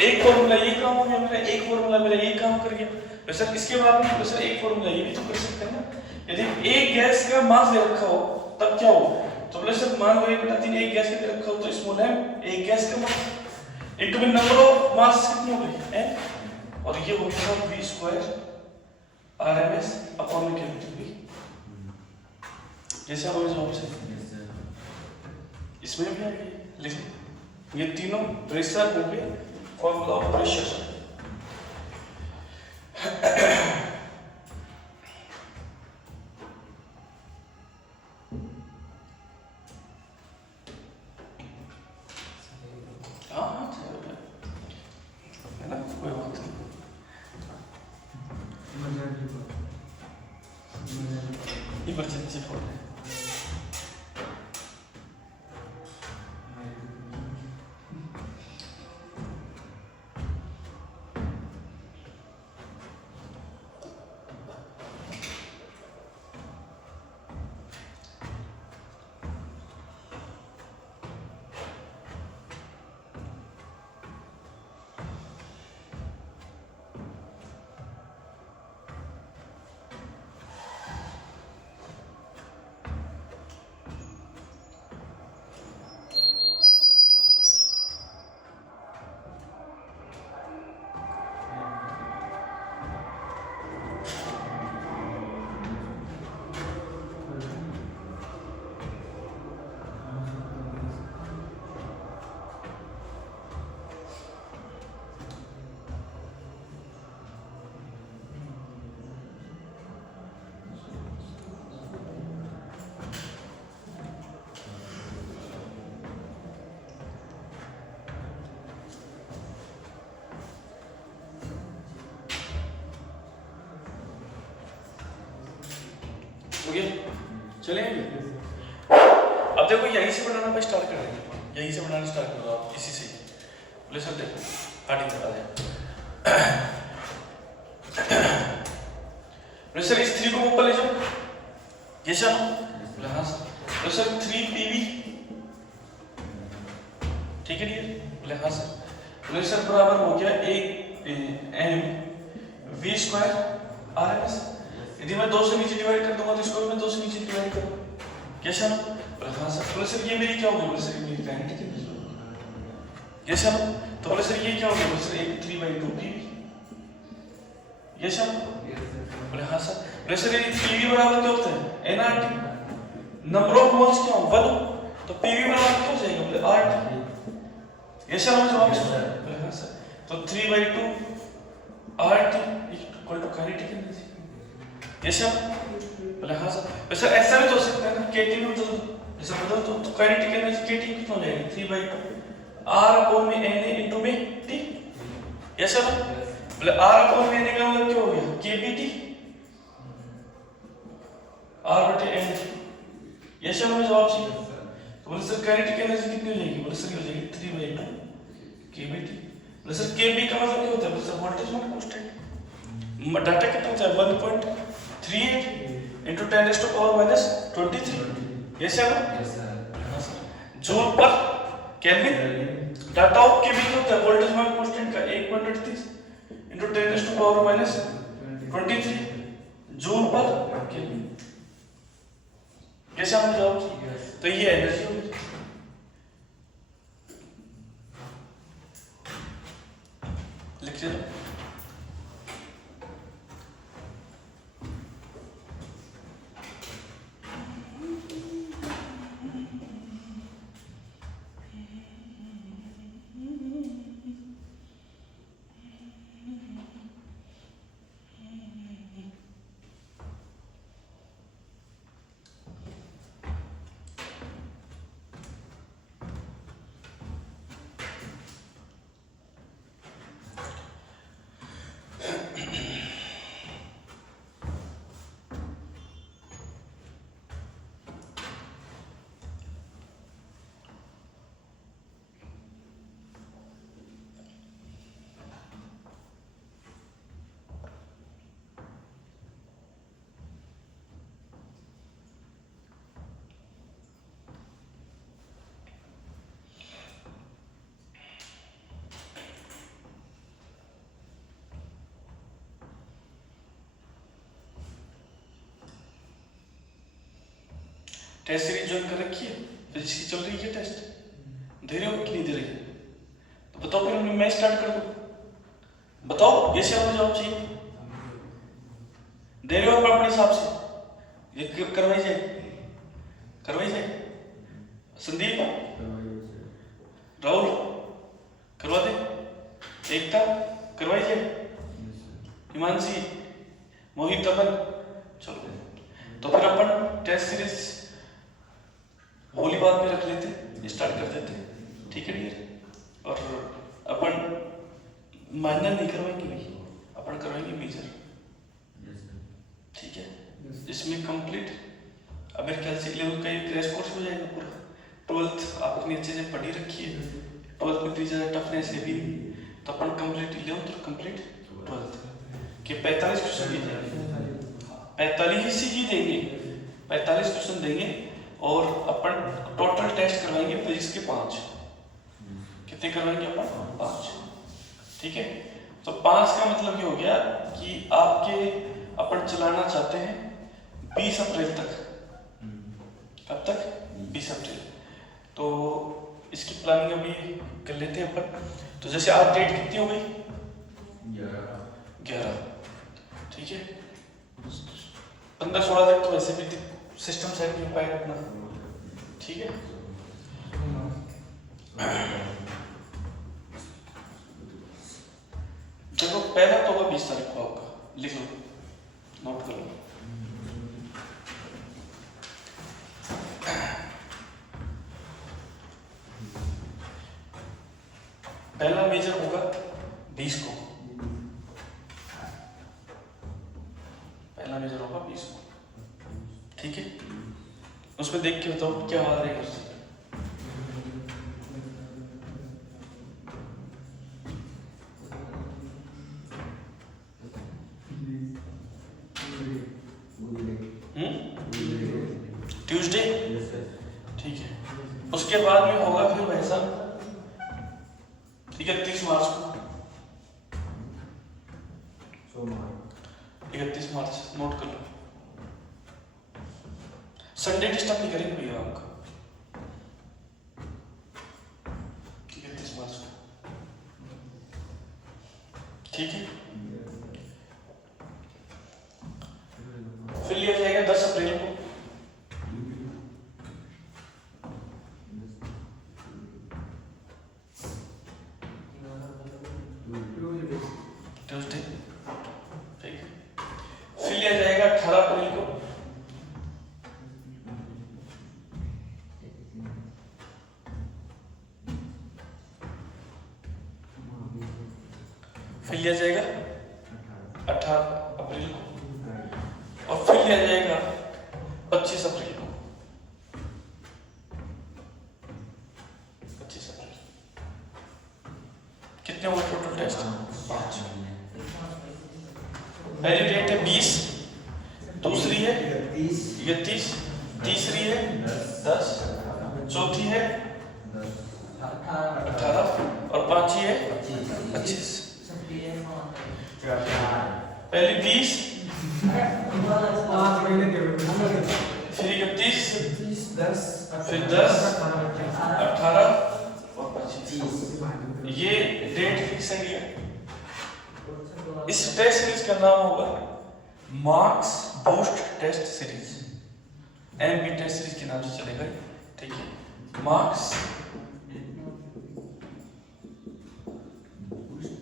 एक फॉर्मूला ये काम हो गया मेरा, एक फॉर्मूला मेरा ये काम कर गया। तो सर इसके बाद में सर एक फॉर्मूला ये भी तो कर सकते हैं ना। यदि एक गैस का मास दे रखा हो तब क्या हो? तो बोले सर मान लो 1/3 एक गैस का दे रखा हो तो स्मॉल m एक गैस का मास इनटू में नंबर ऑफ मास कितनी हो गई? n। और ये हो गया v स्क्वायर RMS अपॉन में कैपिटल V। जैसे आप जवाब से इसमें भी आ गई, लेकिन ये तीनों प्रेशर हो गए, फॉर्मूला ऑफ प्रेशर। हाँ है ना, कोई बात नहीं। इमरजेंसी फोन है। चलेंगे। अब देखो यहीं से बनाना मैं स्टार्ट कर देंगे, यहीं से बनाना स्टार्ट करो आप, इसी से। बोले सर देखो स्टार्टिंग करा दे। बोले सर इस 3 को ऊपर ले जाओ, ये सर। बोले हाँ सर। बोले सर 3PV ठीक है डियर? बोले हाँ सर। बोले सर बराबर हो गया 1 v स्क्वायर RMS। यदि मैं 2 से नीचे डिवाइड कर दूंगा तो इसको भी मैं 2 से नीचे डिवाइड करूँ, कैसा ना? बोले हाँ सर। बोले सर ये मेरी क्या होगी? बोले सर ये मेरी काइनेटिक एनर्जी होगी, कैसा ना? तो बोले सर ये क्या होगी? बोले सर 3/2PV, कैसा? बोले हाँ सर। बोले सर ये PV बराबर क्या होता है? nRT। नंबर ऑफ मोल्स क्या हो? 1। तो PV बराबर क्या हो जाएगा? बोले RT, कैसा ना जवाब? बोले हाँ सर। तो 3/2RT equal to kinetic energy, ऐसा? बोले हाँ सर। वैसे ऐसा भी तो हो सकता है ना, KT में तो ऐसा बदल तो काइनेटिक एनर्जी KT कितना हो जाएगा? 3/2 R अपॉन में Na इनटू में T, ऐसा ना? बोले R अपॉन में Na का मतलब क्या हो गया? KBT R बटे N, ऐसा ना जवाब चाहिए। तो बोले सर काइनेटिक एनर्जी कितनी हो जाएगी? बोले सर हो जाएगी 3/2 KBT। बोले सर KB का मतलब क्या होता है? बोले sir voltage not constant, data कितना होता है 1.38 इंटू 10⁻⁻23 यस सर जूल पर केल्विन डाटा ऑफ केल्विन होता है वोल्टेज में कांस्टेंट का 1.38 इंटू 10⁻⁻23 जूल पर केल्विन कैसे हम जवाब तो ये एनर्जी होगी लिख लो टेस्ट सीरीज ज्वाइन कर रखी है फिजिक्स की चल रही है टेस्ट दे रहे हो कि नहीं दे रही तो बताओ फिर मैं स्टार्ट कर दूं बताओ कैसे आपको जवाब चाहिए दे रहे हो अपने हिसाब से ये करवाई जाए संदीप राहुल करवा दे एकता करवाई जाए हिमांशी मोहित अपन चलो तो फिर अपन टेस्ट सीरीज होली बाद में रख लेते स्टार्ट कर देते ठीक है डियर और अपन माइनर नहीं करवाएंगे भाई अपन करवाएंगे मेजर ठीक है इसमें कंप्लीट अब मेरे ख्याल से लेवल का ये क्रैश कोर्स हो जाएगा पूरा 12th आपने अच्छे से पढ़ी रखी है 12th में इतनी ज़्यादा टफनेस है भी नहीं तो अपन कंप्लीट 11th और कंप्लीट 12th के 45 क्वेश्चन दिए जाएंगे 45 ही देंगे 45 क्वेश्चन देंगे और अपन टोटल टेस्ट करवाएंगे फिजिक्स के 5 कितने करवाएंगे अपन 5 ठीक है तो 5 का मतलब ये हो गया कि आपके अपन चलाना चाहते हैं 20 अप्रैल तक कब तक 20 अप्रैल तो इसकी प्लानिंग अभी कर लेते हैं अपन तो जैसे आज डेट कितनी हो गई 11 ठीक है 15-16 तक तो वैसे भी सिस्टम सेट नहीं पाएगा अपना ठीक है देखो पहला तो होगा 20 तारीख को होगा लिख लो नोट कर लो पहला मेजर होगा 20 को पहला मेजर होगा 20 को ठीक है उसमें देख के बताओ क्या आ रहा है ट्यूसडे ठीक है उसके बाद में होगा फिर भाई साहब ठीक है 31 मार्च को 31 मार्च नोट कर लो संडे डिस्टर्ब नहीं करेंगे भैया आपका 31 मार्च को ठीक है फिर लिया जाएगा 10 अप्रैल को ट्यूसडे ठीक है फिर लिया जाएगा 18 अप्रैल को फिर लिया जाएगा 18 अप्रैल को और फिर लिया जाएगा 25 अप्रैल को 25 अप्रैल कितने हुए टोटल टेस्ट 5 पहली डेट है 20, दूसरी है 31, तीसरी है 10, चौथी है 18 और पांचवी है 25। पहली 20, फिर 31, फिर 10, 18 और 25। ये डेट फिक्स है। इस टेस्ट सीरीज का नाम होगा marks boost test series, MB test series के नाम से चलेगा। ठीक है, marks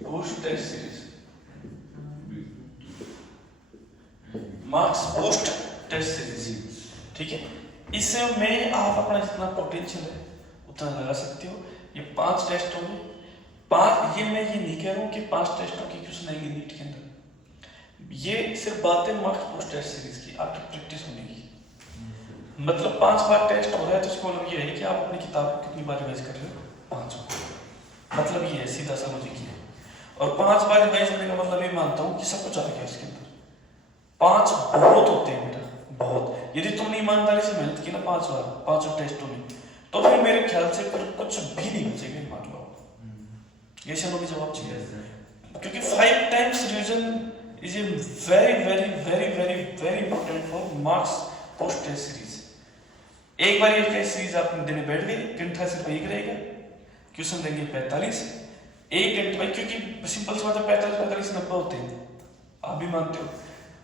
boost test series, marks boost test series. ठीक है, इसमें आप अपना जितना पोटेंशियल है उतना लगा सकते हो। ये 5 टेस्ट होंगे। 5, ये मैं ये नहीं कह रहा हूँ कि 5 टेस्टों की क्वेश्चन आएंगे नीट के अंदर। ये सिर्फ बात है मार्क्स बूस्ट टेस्ट सीरीज की, आपकी प्रैक्टिस होने की। मतलब 5 बार टेस्ट हो रहा है तो इसका मतलब ये है कि आप अपनी किताब को कितनी बार रिवाइज कर रहे हो? 5 बार। मतलब ये है, सीधा सा लॉजिक है। और 5 बार रिवाइज होने का मतलब ये मानता हूँ कि सब कुछ आ गया इसके अंदर। 5 बहुत होते हैं बेटा, बहुत। यदि तुमने ईमानदारी से मेहनत की ना 5 बार 5 टेस्टों में, तो फिर मेरे ख्याल से फिर कुछ भी नहीं बचेगा, मान लो। ये शनो भी जवाब चाहिए, क्योंकि 5 times revision is a very very very very very important for marks post test series. एक बार ये टेस्ट सीरीज आप देने बैठ गई, घंटा सिर्फ एक रहेगा, क्वेश्चन देंगे 45, 1 घंटे में, क्योंकि सिंपल सी बात है 45 90 होते हैं, आप भी मानते हो।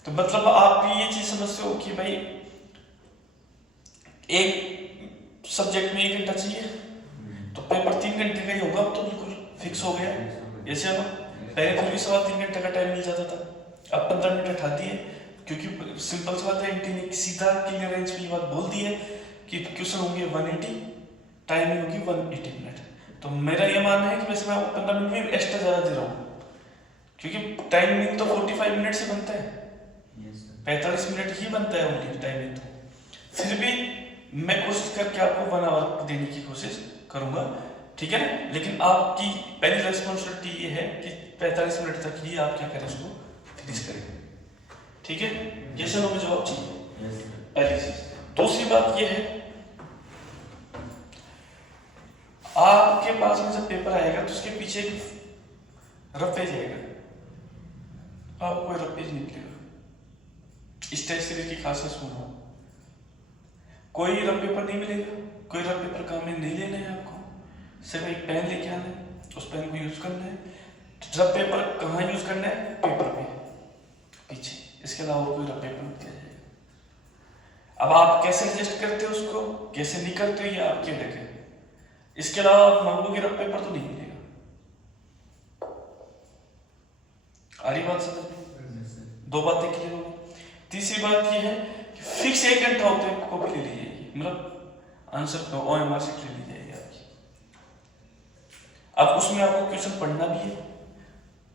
तो मतलब आप ये चीज समझते हो कि भाई एक सब्जेक्ट में 1 घंटा चाहिए, तो पेपर 3 घंटे का ही होगा। अब तो बिल्कुल फिक्स हो गया। ऐसे अब पहले फिर भी 3.25 घंटे का टाइम मिल जाता था, अब 15 मिनट हटा दिए, क्योंकि सिंपल सी बात है, एंटी ने सीधा क्लियर रेंज में ये बात बोल दी है कि क्वेश्चन होंगे 180, टाइमिंग होगी 180 मिनट। तो मेरा ये मानना है कि वैसे मैं 15 मिनट भी एक्स्ट्रा ज्यादा दे रहा हूँ, क्योंकि टाइमिंग तो 45 मिनट से बनता है, 45 मिनट ही बनता है ओनली टाइमिंग। तो फिर भी मैं कोशिश करके आपको 1 आवर देने की कोशिश करूंगा, ठीक है ना। लेकिन आपकी पहली रेस्पॉन्सिबिलिटी ये है कि 45 मिनट तक ही आप क्या करें, उसको फिनिश करें। ठीक है, ये सब हमें जवाब चाहिए, पहली चीज। दूसरी बात ये है, आपके पास में जब पेपर आएगा तो उसके पीछे रफ पेज आएगा, आपको कोई रफ पेज निकलेगा। इस टेस्ट सीरीज की खासियत सुनो, कोई रफ पेपर नहीं मिलेगा, कोई रफ पेपर काम में नहीं लेना है आपको। सिर्फ एक पेन लेके आना है, उस पेन को यूज करना है। रफ पेपर कहाँ यूज करना है? पेपर पे पीछे, इसके अलावा कोई रफ पेपर नहीं दिया जाएगा। अब आप कैसे एडजस्ट करते हो उसको, कैसे नहीं करते हो, ये आपकी अटक है। इसके अलावा आप मांगोगे रफ पेपर तो नहीं मिलेगा। आ रही बात समझ में? 2 बातें क्लियर हो। तीसरी बात ये है कि फिक्स 1 घंटा होते हैं, कॉपी ले ली जाएगी, मतलब आंसर को OMR से ले ली जाएगी आपकी। अब उसमें आपको क्वेश्चन पढ़ना भी है,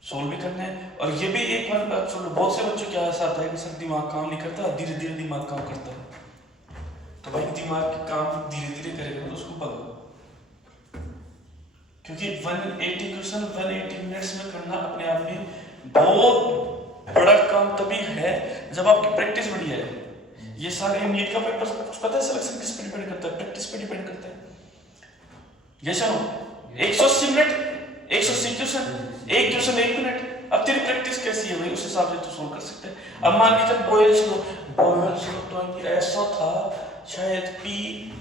सोल्व भी करना है। और ये भी एक बात सुन लो, बहुत से बच्चों क्या ऐसा आता है कि सर दिमाग काम नहीं करता, धीरे धीरे दिमाग काम करता है। तो भाई दिमाग काम धीरे धीरे करेगा तो उसको भगाओ, क्योंकि 180 क्वेश्चन 180 मिनट्स में करना अपने आप में बहुत बड़ा काम तभी है जब आपकी प्रैक्टिस बढ़िया है। ये सारे नीट का पेपर कुछ पता है सिलेक्शन किस पे डिपेंड करता है? प्रैक्टिस पे डिपेंड करता है। ये चलो 180 मिनट 180 क्वेश्चन, एक क्वेश्चन 1 मिनट। अब तेरी प्रैक्टिस कैसी है भाई, उस हिसाब से तो सोल्व कर सकते हैं। अब मान लीजिए बॉयल्स लो तो ऐसा था शायद P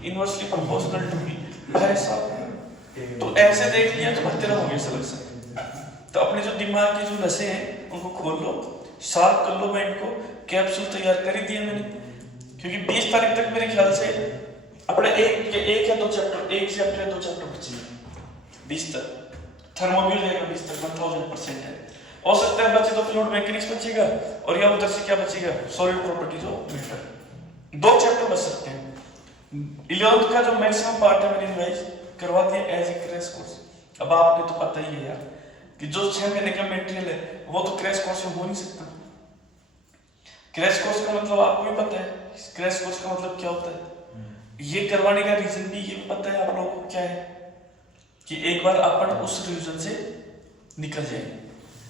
inversely proportional to P ऐसा, तो ऐसे देख लिया तो भरते रहोगे सिलेक्शन। तो अपने जो दिमाग की जो नसें हैं उनको खोल लो, साफ कर लो माइंड को। कैप्सूल तैयार कर ही दिया मैंने, क्योंकि 20 तारीख तक मेरे ख्याल से अपने एक या दो चैप्टर, 1 चैप्टर या 2 चैप्टर बचे 20 तक। थर्मोव्यू जाएगा 20 तक, 1000% है। हो सकता है बचे तो फ्लूइड मैकेनिक्स बचेगा, और या उधर से क्या बचेगा, solid properties of matter. 2 chapter बच सकते हैं। 11th का जो मैक्सिमम पार्ट है मैंने रिवाइज करवा दिया एज ए क्रैश कोर्स। अब आपने तो पता ही है यार कि जो 6 महीने का मटेरियल है वो तो क्रैश कोर्स में हो नहीं सकता। क्रैश कोर्स का मतलब आपको भी पता है, क्रैश कोर्स का मतलब क्या होता है। ये करवाने का रीजन भी ये पता है आप लोगों को क्या है, कि एक बार अपन उस रिवीजन से निकल जाए,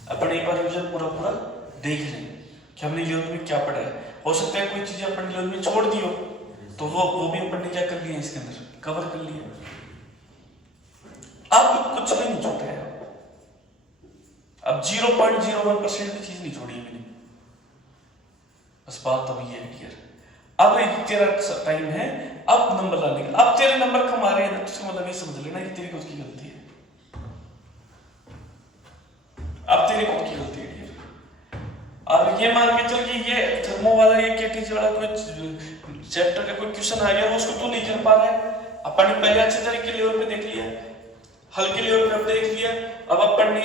अपन एक बार रिवीजन पूरा देख लें, कि हमने 11th में क्या पढ़ा है। हो सकता है कोई चीजें अपन 11th में छोड़ दी हो, तो वो भी अपन ने क्या कर लिया, इसके अंदर कवर कर लिया। अब कुछ भी नहीं छूटा है, अब 0.01% की चीज नहीं छोड़ी है मैंने, बस बात तो ये है क्लियर। अब तेरा टाइम है अब नंबर लाने का। अब तेरे नंबर कम आ रहे हैं, तो मतलब ये समझ लेना कि तेरी खुद की गलती है। अब तेरी खुद की गलती है। अब ये मान के चल कि ये थर्मो वाला ये केटीजी वाला कोई चैप्टर का कोई क्वेश्चन आ गया, उसको तू नहीं कर पा रहा है। अपन ने पहले अच्छे तरीके लेवल पे देख लिया, हल्के लेवल पे अब देख लिया। अब अपन ने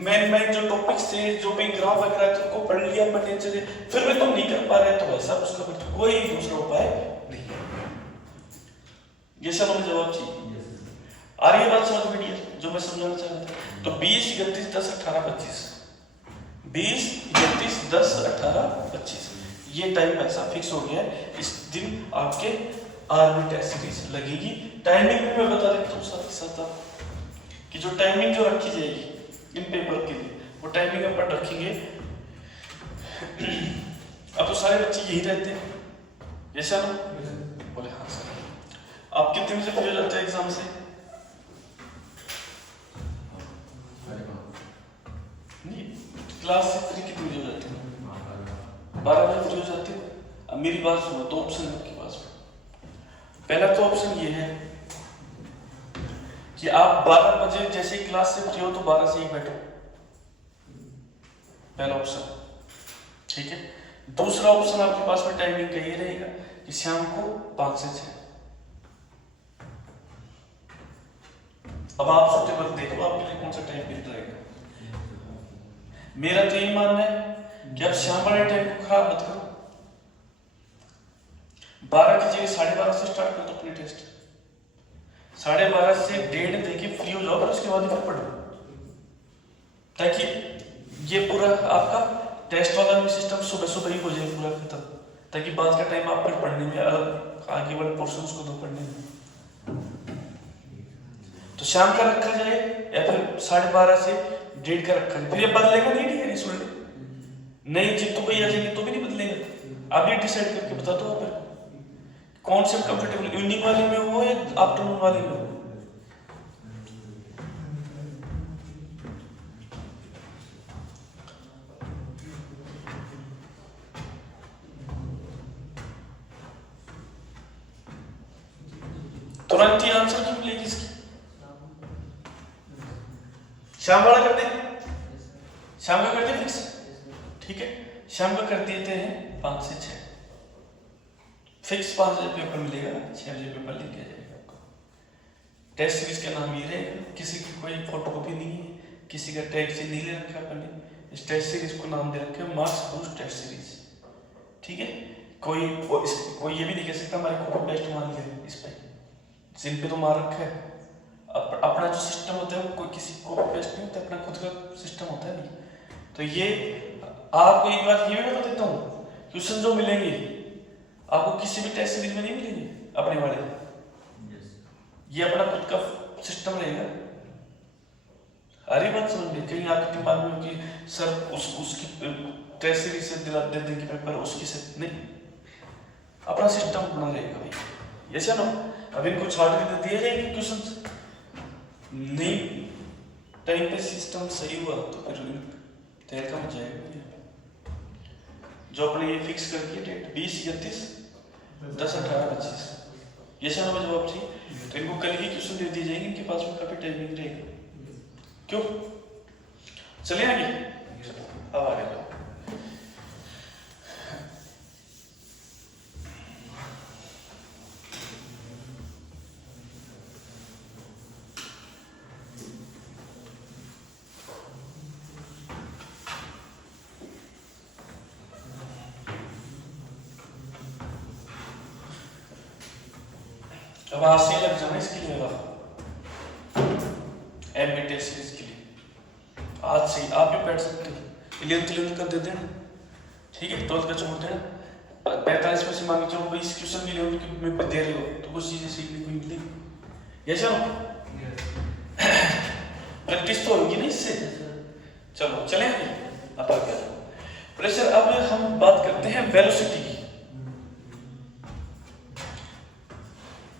मेन जो टॉपिक्स थे, जो भी ग्राफ वगैरह थे, उनको पढ़ लिया अपन अच्छे से, फिर भी तुम नहीं कर पा रहे, तो वैसा उसका कोई दूसरा उपाय नहीं है। ये सब हमें जवाब चाहिए। आ रही है बात समझ में, जो मैं समझाना चाह रहा था। तो 20, 31, 10, 18, 25, 20, 31, 10, 18, 25 ये टाइम ऐसा फिक्स हो गया है। इस दिन आपके आर्मी टेस्ट सीरीज लगेगी। टाइमिंग भी मैं बता देता हूँ साथ ही साथ कि जो टाइमिंग जो रखी जाएगी इन पेपर के लिए, वो टाइमिंग अपन रखेंगे। अब तो सारे बच्चे यही रहते हैं, ऐसा ना बोले? हाँ सर। आप कितने बजे फ्री हो जाते हैं एग्जाम से? नहीं, क्लास से फ्री कितने बजे हो जाते हैं? 12 बजे फ्री हो जाते हैं। अब मेरी बात सुनो, दो ऑप्शन है आपके पास। पहला तो ऑप्शन ये है कि आप 12 बजे जैसे ही क्लास से फ्री हो तो 12 से ही बैठो, पहला ऑप्शन, ठीक है। दूसरा ऑप्शन आपके पास में टाइमिंग का ये रहेगा कि शाम को 5 से 6। अब आप सुटेबल देखो आपके लिए कौन सा टाइम पीरियड रहेगा। मेरा तो यही मानना है कि आप शाम वाले टाइम को खराब मत करो। 12 की जगह 12:30 से स्टार्ट कर दो अपनी टेस्ट। 12:30 से 1:30 देके फ्री हो जाओ, फिर उसके बाद फिर पढ़ो, ताकि ये पूरा आपका टेस्ट वाला भी सिस्टम सुबह सुबह ही हो जाए पूरा खत्म, ताकि बाद का टाइम आप फिर पढ़ने में आगे वाले पोर्शंस को दो पढ़ने में। तो शाम का रखा जाए या फिर 12:30 से 1:30 का रखा जाए। फिर ये बदलेगा नहीं, ठीक है, सुन ले। नहीं जी तो भैया जाएंगे तो भी नहीं बदलेगा। आप ये डिसाइड करके बता दो आप कौन से कंफर्टेबल, इवनिंग वाले में हो या आफ्टरनून वाले में हो। तुरंत ही आंसर क्यों मिलेगी इसकी? शाम वाला कर दे, शाम का कर दे फिक्स, ठीक है। शाम का कर देते हैं 5 से 6 फिक्स। 5 बजे पेपर मिलेगा, 6 बजे पेपर ले लिया जाएगा आपको। टेस्ट सीरीज का नाम ये रहेगा, किसी की कोई फोटोकॉपी नहीं है, किसी का टैग से नहीं ले रखा अपन ने। इस टेस्ट सीरीज को नाम दे रखे हैं मार्क्स बूस्ट टेस्ट सीरीज, ठीक है। कोई ये भी नहीं कह सकता हमारे कॉपी पेस्ट मार लिया इस पे, जिन पे तो मार रखा है। अपना जो सिस्टम होता है वो कोई किसी कॉपी पेस्ट नहीं होता, अपना खुद का सिस्टम होता है नहीं। तो ये आपको एक बात ये भी बता देता हूँ, क्वेश्चन जो मिलेंगे आपको किसी भी टेस्ट सीरीज में नहीं मिलेंगे अपने वाले, ये अपना खुद का सिस्टम रहेगा। हरी बात समझ में, कहीं आपके दिमाग में कि सर उसकी टेस्ट सीरीज से दिला दे देंगे पेपर, उसकी से नहीं, अपना सिस्टम अपना रहेगा भाई। ऐसा ना अब इनको छाट के दिए जाएंगे क्वेश्चन, नहीं टाइम पे सिस्टम सही हुआ तो फिर तैयार कम जाएगा। जो अपने ये फिक्स करके डेट 20, 31, 10, 18, 25 ये सब हमें जवाब चाहिए। तो इनको कल ही क्वेश्चन दे दिए जाएंगे, इनके पास में काफी टाइमिंग रहेगा। क्यों चले आगे, अब आगे जाओ। अब आज से लग जाना इसके लिए एमबी टेस्ट सीरीज के लिए। आज से आप भी बैठ सकते हो, 11th कर देते हैं, ठीक है। 12th का छोड़ देना। 45 में से मांगे चलो 20 क्वेश्चन भी में दे रहे हो तो कुछ चीजें सीखने को मिलेगी। यस प्रैक्टिस तो होगी ना इससे। चलो चले अब क्या प्रेशर। अब हम बात करते हैं वेलोसिटी की।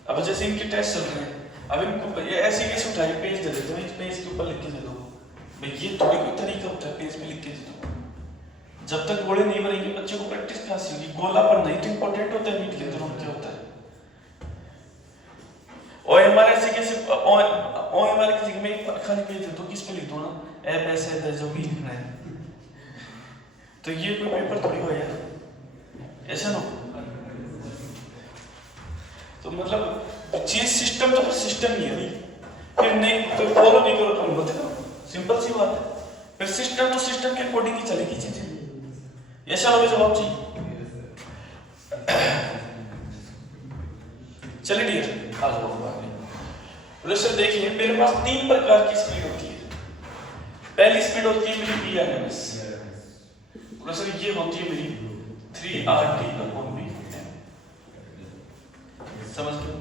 अब जैसे इनके टेस्ट चल रहे हैं, अब इनको ये ऐसे कैसे उठाए, पेज दे देते हैं, इस पेज के ऊपर लिख के दे दो भाई, ये थोड़ी कोई तरीका होता है पेज में लिख के दे दो। जब तक गोले नहीं बनेंगे बच्चे को प्रैक्टिस कहाँ से होगी। गोला पर नहीं तो इंपॉर्टेंट होता है, मीट के अंदर क्या होता है। OMR ऐसे कैसे, OMR की जगह में खाली पेज दे दो, किस पे लिख दो ना, एप ऐसे जो भी लिखना है, तो ये कोई पेपर थोड़ी हो यार, ऐसा ना। तो मतलब चीज सिस्टम तो सिस्टम ही है भाई, फिर नहीं तो फॉलो नहीं करो तो मत करो, सिंपल सी बात है। फिर सिस्टम तो सिस्टम के अकॉर्डिंग ही चलेगी चीजें। ऐसा लोगे जवाब चाहिए। चलिए डियर आज बोलो सर, देखिए मेरे पास 3 प्रकार की स्पीड होती है। पहली स्पीड होती है मेरी VRMS, बोलो सर ये होती है मेरी 3RT/V, समझ गए।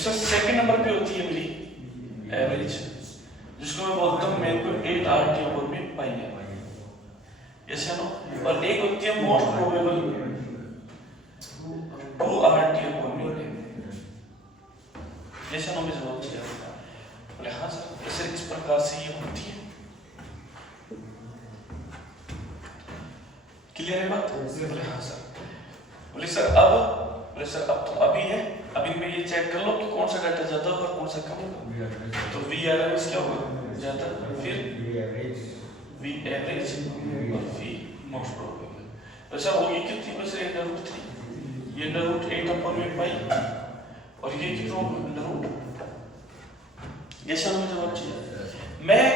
सेकंड नंबर पे होती है मेरी एवरेज, जिसको मैं बोलता हूँ मेरे को 8RT/V पाई है, ऐसा ना। और एक होती है मोस्ट प्रोबेबल 2RT/V, जैसा ना मुझे जवाब चाहिए। बोले हाँ सर, ऐसे इस प्रकार से ये होती है। क्लियर है बात? बोले हाँ सर। बोले सर अब, बोले सर अब तो अभी है, अभी में ये चेक कर लो कि कौन सा डाटा ज्यादा होगा कौन सा कम होगा। तो VRMS क्या होगा ज्यादा, फिर V एवरेज और V मोस्ट प्रोबेबल। तो सर होगी कितनी, बस √3, ये √8/V पाई, और ये कितना होगा √, ये शायद मुझे जवाब चाहिए। मैं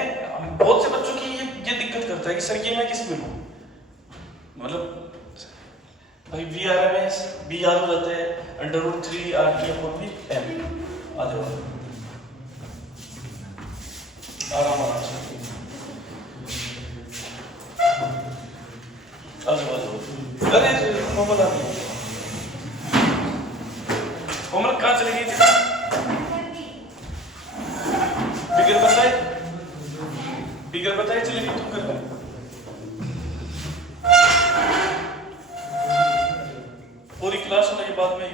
बहुत से बच्चों की ये दिक्कत करता है कि सर ये मैं किस में लूं, मतलब भाई VRMS BR हो जाता है √3RT/V M। आ जाओ आराम से आ जाओ। अरे मोहम्मद आ गया, मोहम्मद कहाँ चली गई थी? फिगर बताए चली गई तुम कर। पूरी क्लास होने के बाद में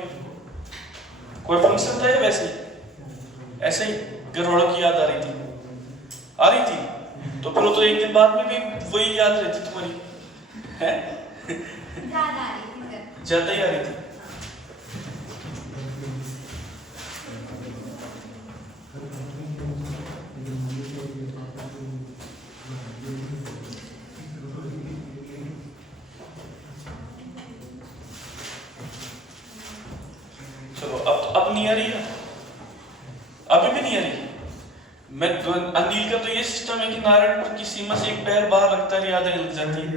कोई फंक्शन था या वैसे ही ऐसे ही घरवालों की याद आ रही थी, तो फिर तो एक दिन बाद में भी वही याद रहती तुम्हारी है, ज्यादा ही आ रही थी। अब नहीं आ रही है, अभी भी नहीं आ रही। मैं अनिल का तो ये सिस्टम है कि नारायणपुर की सीमा से एक पैर बाहर रखता है, यादें लग जाती है।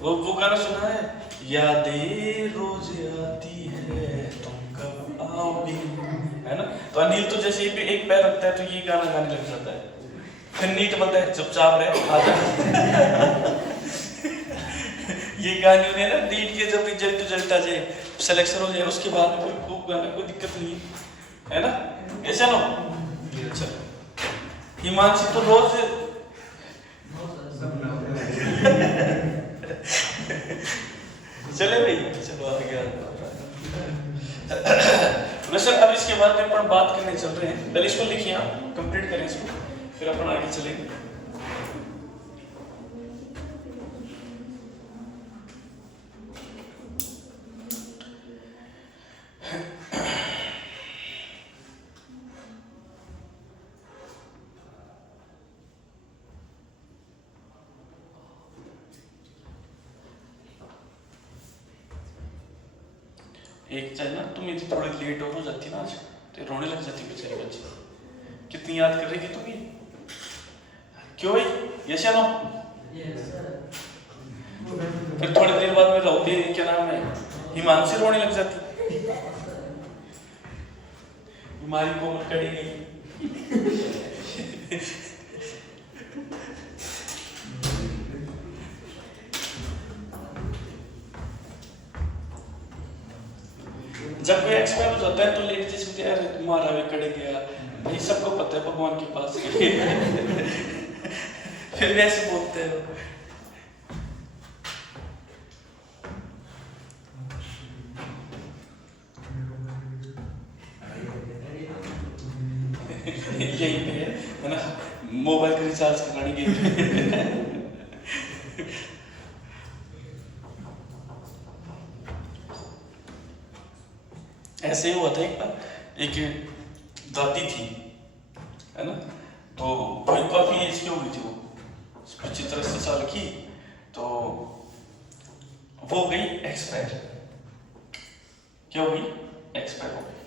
वो गाना सुना है, यादें रोज आती है तुम कब आओगे, है ना। तो अनिल तो जैसे एक पैर रखता है तो ये गाना गाने लग जाता है, फिर नीट बनता है चुपचाप रहे आ जा। ये गाने ने ना नीट के जब रिजल्ट आ जाए, सिलेक्शन हो जाए, उसके बाद में कोई खूब गाने कोई दिक्कत नहीं है ना। ये चलो हिमांशी तो रोज चले भाई, चलो आ गया। सर अब इसके बाद में अपन बात करने चल रहे हैं, पहले इसको लिखिए आप, कंप्लीट करें इसको, फिर अपन आगे चलेंगे। एक चाहे ना तुम यदि थोड़ी लेट हो जाती ना आज, तो रोने लग जाती बेचारी बच्ची, कितनी याद कर रही थी तुम ये, क्यों भाई ये चलो। फिर थोड़ी देर बाद में रहोगे क्या नाम है हिमांशी रोने लग जाती, हमारी कोमल कड़ी गई। जब कोई एक्सपायर हो जाता है तो लेट जैसे यार तुम्हारा भी कड़े गया भाई, सबको पता है भगवान के पास फिर भी ऐसे बोलते हो। यही पे है ना, मोबाइल का रिचार्ज कराने के ऐसे ही हुआ था एक बार, एक दादी थी है ना, तो वो काफी एज की हो गई थी, वो 25-80 साल की, तो वो गई एक्सपायर। क्या हो गई? एक्सपायर हो गई।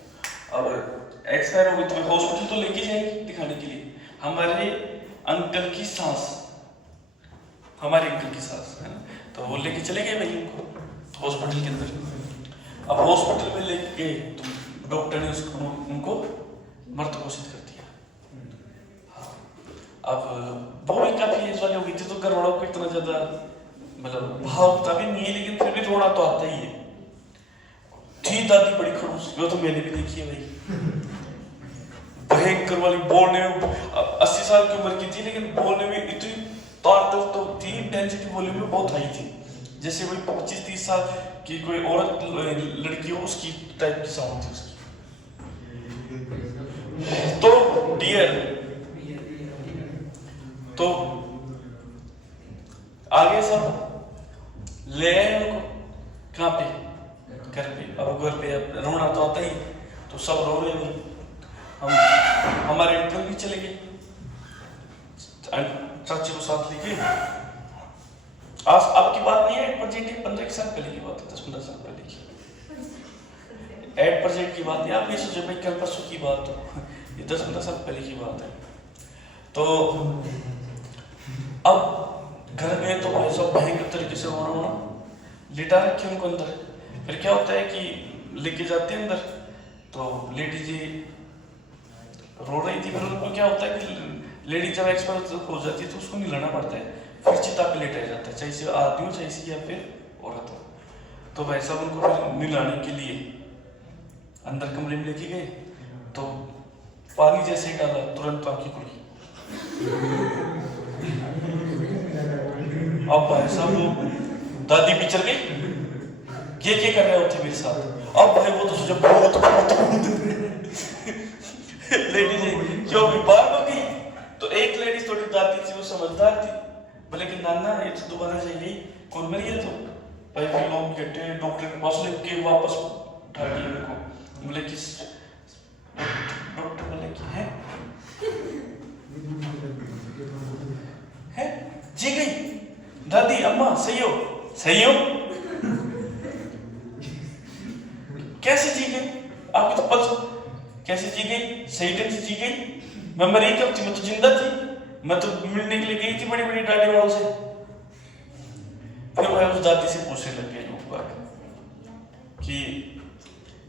अब एक्सपायर हो गई तो हॉस्पिटल तो लेके जाएंगे दिखाने के लिए। हमारे अंकल की सास, हमारे अंकल की सास है ना, तो वो लेके चले गए भाई उनको हॉस्पिटल के अंदर। अब हॉस्पिटल में लेके गए तो डॉक्टर ने उसको उनको मृत घोषित कर दिया। अब वो भी काफी एज वाली हो गई थी, तो घर वालों को इतना ज्यादा मतलब भाव तभी नहीं है, लेकिन फिर भी रोना तो आता ही है। थी दादी बड़ी खड़ूस, वो तो मैंने भी देखी है भाई, भयंकर वाली। बोलने में 80 साल की उम्र की थी, लेकिन बोलने में इतनी ताकत तो थी, इंटेंसिटी वॉल्यूम में बहुत हाई थी, जैसे कोई 25-30 साल की कोई औरत लड़की हो उसकी टाइप की साउंड थी उसकी। तो डियर, तो आगे सब ले आए उनको, कहाँ पे? घर पे। अब घर पे अब रोना तो आता ही, तो सब रो रहे हैं। हम हमारे अंकल भी चले गए, चाची को साथ लेके। आज अब की बात नहीं है, 15 साल पहले की बात है, 10-15 साल पहले की। 8% की बात है, आप ये सोचो भाई कल परसों की बात हो, ये 10-15 साल पहले की बात है। तो अब घर गए तो भाई सब भयंकर तरीके से रो रहा, लिटा रखे उनको अंदर। फिर क्या होता है कि लेके जाते हैं अंदर, तो लेडी जी रो रही थी। फिर उनको क्या होता है कि लेडी जब एक्सपायर हो जाती है तो उसको निलाना पड़ता है, फिर चिता पे लेटाया जाता है, चाहे से आदमी हो चाहे से या फिर औरत हो। तो भाई साहब उनको फिर निलाने के लिए अंदर कमरे में लेके गए, तो पानी जैसे ही डाला तुरंत आंखें खुली। अब भाई साहब दादी पिछड़ गई, ये कर रहे होते मेरे साथ। अब भाई वो तो सोचा बहुत लेडी जी क्यों भी बाहर हो गई, तो एक लेडी थोड़ी दादी थी, वो समझदार थी, बोले कि नाना ये तो दोबारा जाएगी, कौन मर गया? तो भाई फिर लोग गए डॉक्टर के पास, लेके वापस उठा दिया मेरे को। बोले किस डॉक्टर? बोले कि है जी गई दादी, अम्मा सही हो? सही हो? कैसे जी गई? आपको तो पता कैसे जी गई? सही ढंग से जी गई? मैं मरी कब थी? मैं तो जिंदा थी, मैं तो मिलने के लिए गई थी बड़ी बड़ी दादी वालों से। फिर मैं उस दादी से पूछने लग गया लोग कि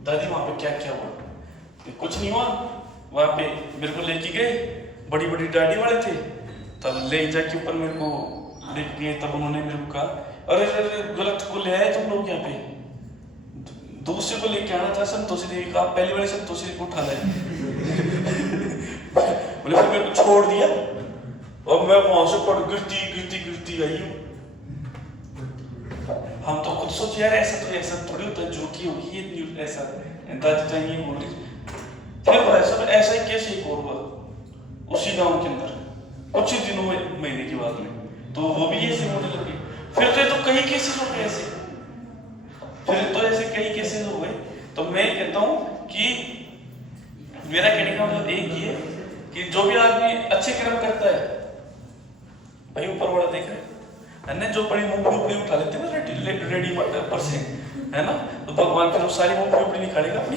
दादी वहां पे क्या क्या हुआ? कुछ नहीं हुआ, वहां पे मेरे को लेके गए, बड़ी बड़ी दाढ़ी वाले थे, तब ले जाके ऊपर मेरे को लेके गए। तब उन्होंने मेरे को कहा अरे गलत को ले आए तुम लोग यहाँ पे, दूसरे को लेके आना था। संतोषी देवी का, पहले वाले संतोषी देवी को उठा लाए। बोले फिर मेरे को छोड़ दिया और मैं वहां से पड़ गिरती आई हूँ। हम तो खुद सोचे यार ऐसा थोड़ी होता है, जो की होगी ये ऐसा दादी तो ये बोल रही। फिर ऐसा ही कैसे एक और हुआ उसी गांव के अंदर कुछ ही दिनों में, महीने के बाद में, तो वो भी ऐसे होने लगे। फिर तो कई केसेस हो गए ऐसे, फिर तो ऐसे कई केसेस हो गए। तो मैं कहता हूँ कि मेरा कहने का मतलब एक ही है कि जो भी आदमी अच्छे कर्म करता है भाई ऊपर वाला देख रहे है, जो बड़ी मूंगफली उठा लेते हैं ना रेडी पर से, है ना, तो भगवान फिर वो सारी मूंगफली निकालेगा अपनी।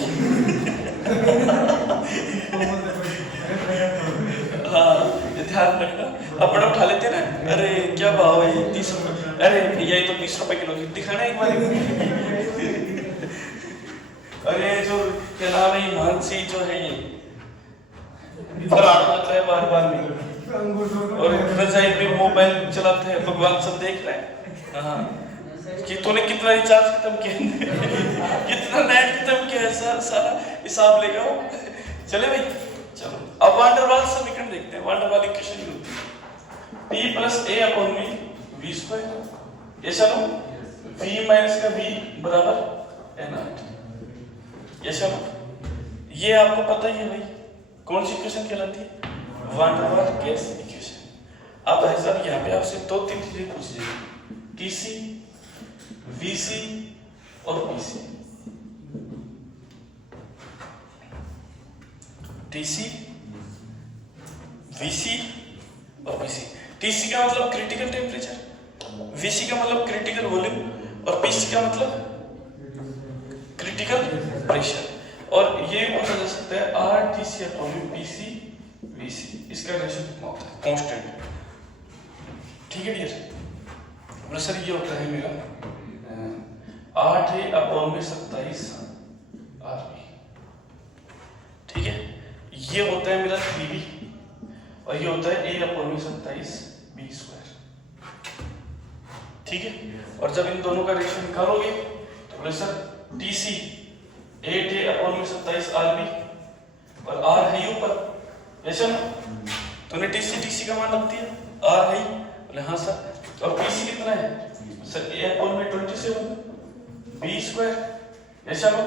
हाँ ये ध्यान रखना, अपना उठा लेते हैं ना, अरे क्या भाव है 30 रुपए, अरे भैया ये तो 20 रुपए किलो, दिखाना एक बार। अरे जो क्या नाम है मानसी जो है ये फरार होता है बार बार में, और रजाई पे मोबाइल चलाते हैं, भगवान सब देख रहे हैं। हाँ कि तूने कितना रिचार्ज खत्म किया, कितना नेट खत्म किया, सारा हिसाब लेगा वो। चले भाई चलो अब वांडरवाल समीकरण देखते हैं। वांडरवाल इक्वेशन होती है p plus a upon v v square. ये चलो v माइनस का v बराबर n आर। ये चलो ये आपको पता ही है भाई, कौन सी इक्वेशन कहलाती है? वन डर वाल्स इक्वेशन। अब भाई साहब यहाँ पे आपसे दो तीन चीजें पूछी जाएगी, टीसी, वीसी और पीसी। टीसी, वीसी और पीसी। टीसी का मतलब क्रिटिकल टेम्परेचर, वीसी का मतलब क्रिटिकल वॉल्यूम और पीसी का मतलब क्रिटिकल प्रेशर। और ये पूछा जा सकता है R T C upon PC VC, इसका रेशियो कितना होता है? कांस्टेंट। ठीक है डियर। बोले सर ये होता है मेरा 8 अपॉन में 27 आरबी। ठीक है, ये होता है मेरा 3b और ये होता है a अपॉन में 27 b स्क्वायर। ठीक है, और जब इन दोनों का रेशियो निकालोगे तो बोले सर टीसी 8a अपॉन में 27 आरबी और आर है ऊपर, ऐसा ना? तूने टीसी का मान रख दिया, आर है, बोले हाँ सर। और पीसी कितना है सर? a अपॉन में 27 b स्क्वायर, ऐसा ना?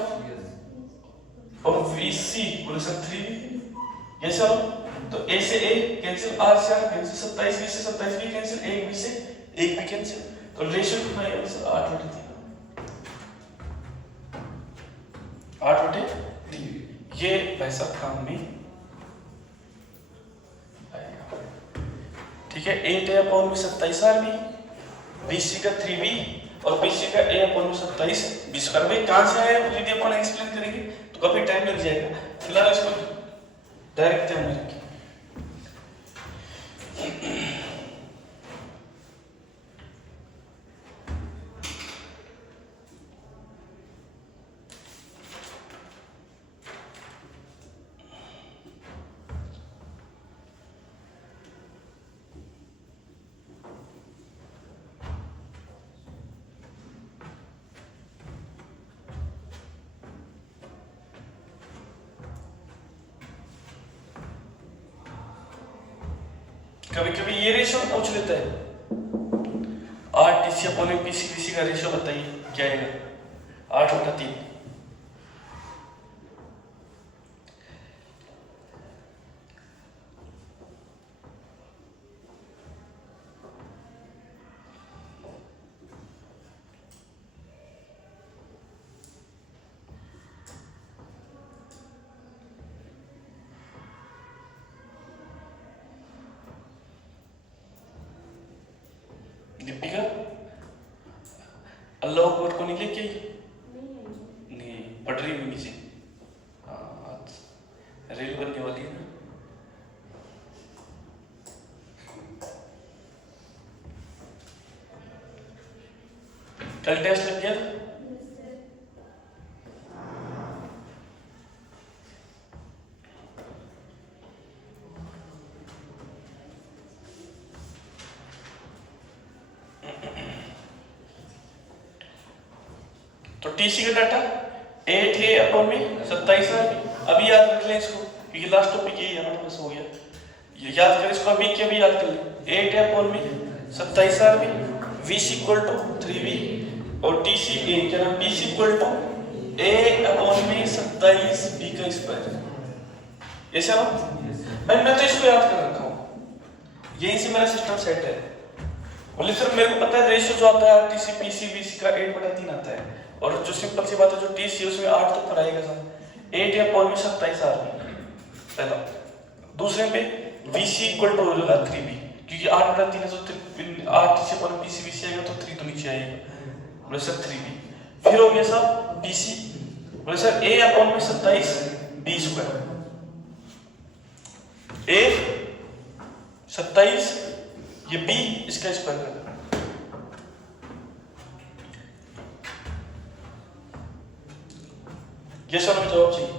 और वीसी बोले सर 3b, ऐसा ना? तो a से a कैंसिल, r से r कैंसिल, 27b से 27b कैंसिल, 1b से 1b कैंसिल। तो रेशियो कितना है सर? 8/3। 8/3 ये पैसा काम में आएगा। ठीक है, 8a अपॉन में 27 आरबी, बीसी का 3b और बीसी का a अपॉन में 27 b स्क्वायर। भाई कहां से आया यदि अपन एक्सप्लेन करेंगे तो काफी टाइम लग जाएगा, फिलहाल इसको डायरेक्ट ध्यान में रखिए। कभी कभी ये रेशियो पूछ लेता है, R TC upon PC VC का रेशियो बताइए क्या आएगा? 8/3। दीपिका अल्लाह अकबर को नहीं लेके नहीं पढ़ रही हूँ नीचे। हाँ रेल बनने वाली है ना। कल टेस्ट लग गया था? तो टीसी का डाटा 8a अपॉन में 27 आरबी। अभी याद रख लें इसको, क्योंकि लास्ट टॉपिक यही है, हमारे पास हो गया। ये याद करें इसको, अभी क्या भी याद कर लें। 8a अपॉन में 27 RB, vc equal to 3b और tc a क्या नाम pc equal to a upon में 27 b का स्क्वायर। ऐसा ना भाई, मैं तो इसको याद कर रखा हूँ, यहीं से मेरा सिस्टम सेट है। बोले सर मेरे को पता है रेशियो जो आता है टीसी पीसी वीसी का 8/3 आता है, और जो सिंपल सी बात है जो टीसी उसमें 8 तो पर आएगा सर। 8 अपॉन में 27 आरबी पहला, दूसरे पे वीसी इक्वल टू हो जाएगा 3b, क्योंकि 8/3 है तो 8 टीसी अपॉन पीसी वीसी आएगा तो 3 तो नीचे आएगा। बोले सर 3b। फिर हो गया सर पीसी, बोले सर a अपॉन में 27 b स्क्वायर, a 27 ये b इसका स्क्वायर कर देना। यस और नो जवाब चाहिए,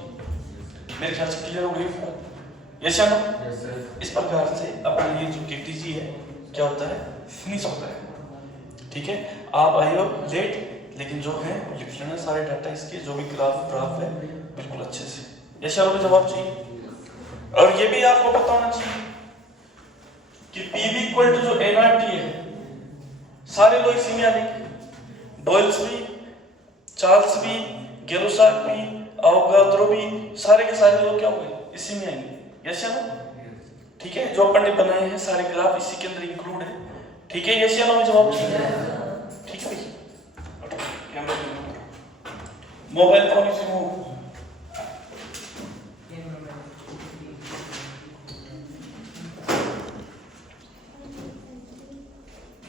मेरे ख्याल से क्लियर हो गई। यस या नो? इस प्रकार से अपना ये जो केटीजी है क्या होता है, फिनिश होता है। ठीक है, आप आई हो लेट, लेकिन जो है लिख लेना सारे डाटा इसके, जो भी ग्राफ है बिल्कुल अच्छे से। यस और नो जवाब चाहिए, और ये भी आपको पता होना चाहिए कि PV इक्वल टू जो nRT है सारे लोग इसी में आएंगे, डॉयल्स भी, चार्ल्स भी, गेलो-साक भी, अवोगाद्रो भी, सारे के सारे लोग क्या होंगे इसी में आएंगे। यस या नो? ठीक है, जो अपन ने बनाए हैं सारे ग्राफ इसी के अंदर इंक्लूड है। ठीक है, यस या नो में जवाब ठीक है। मोबाइल फोन इसी में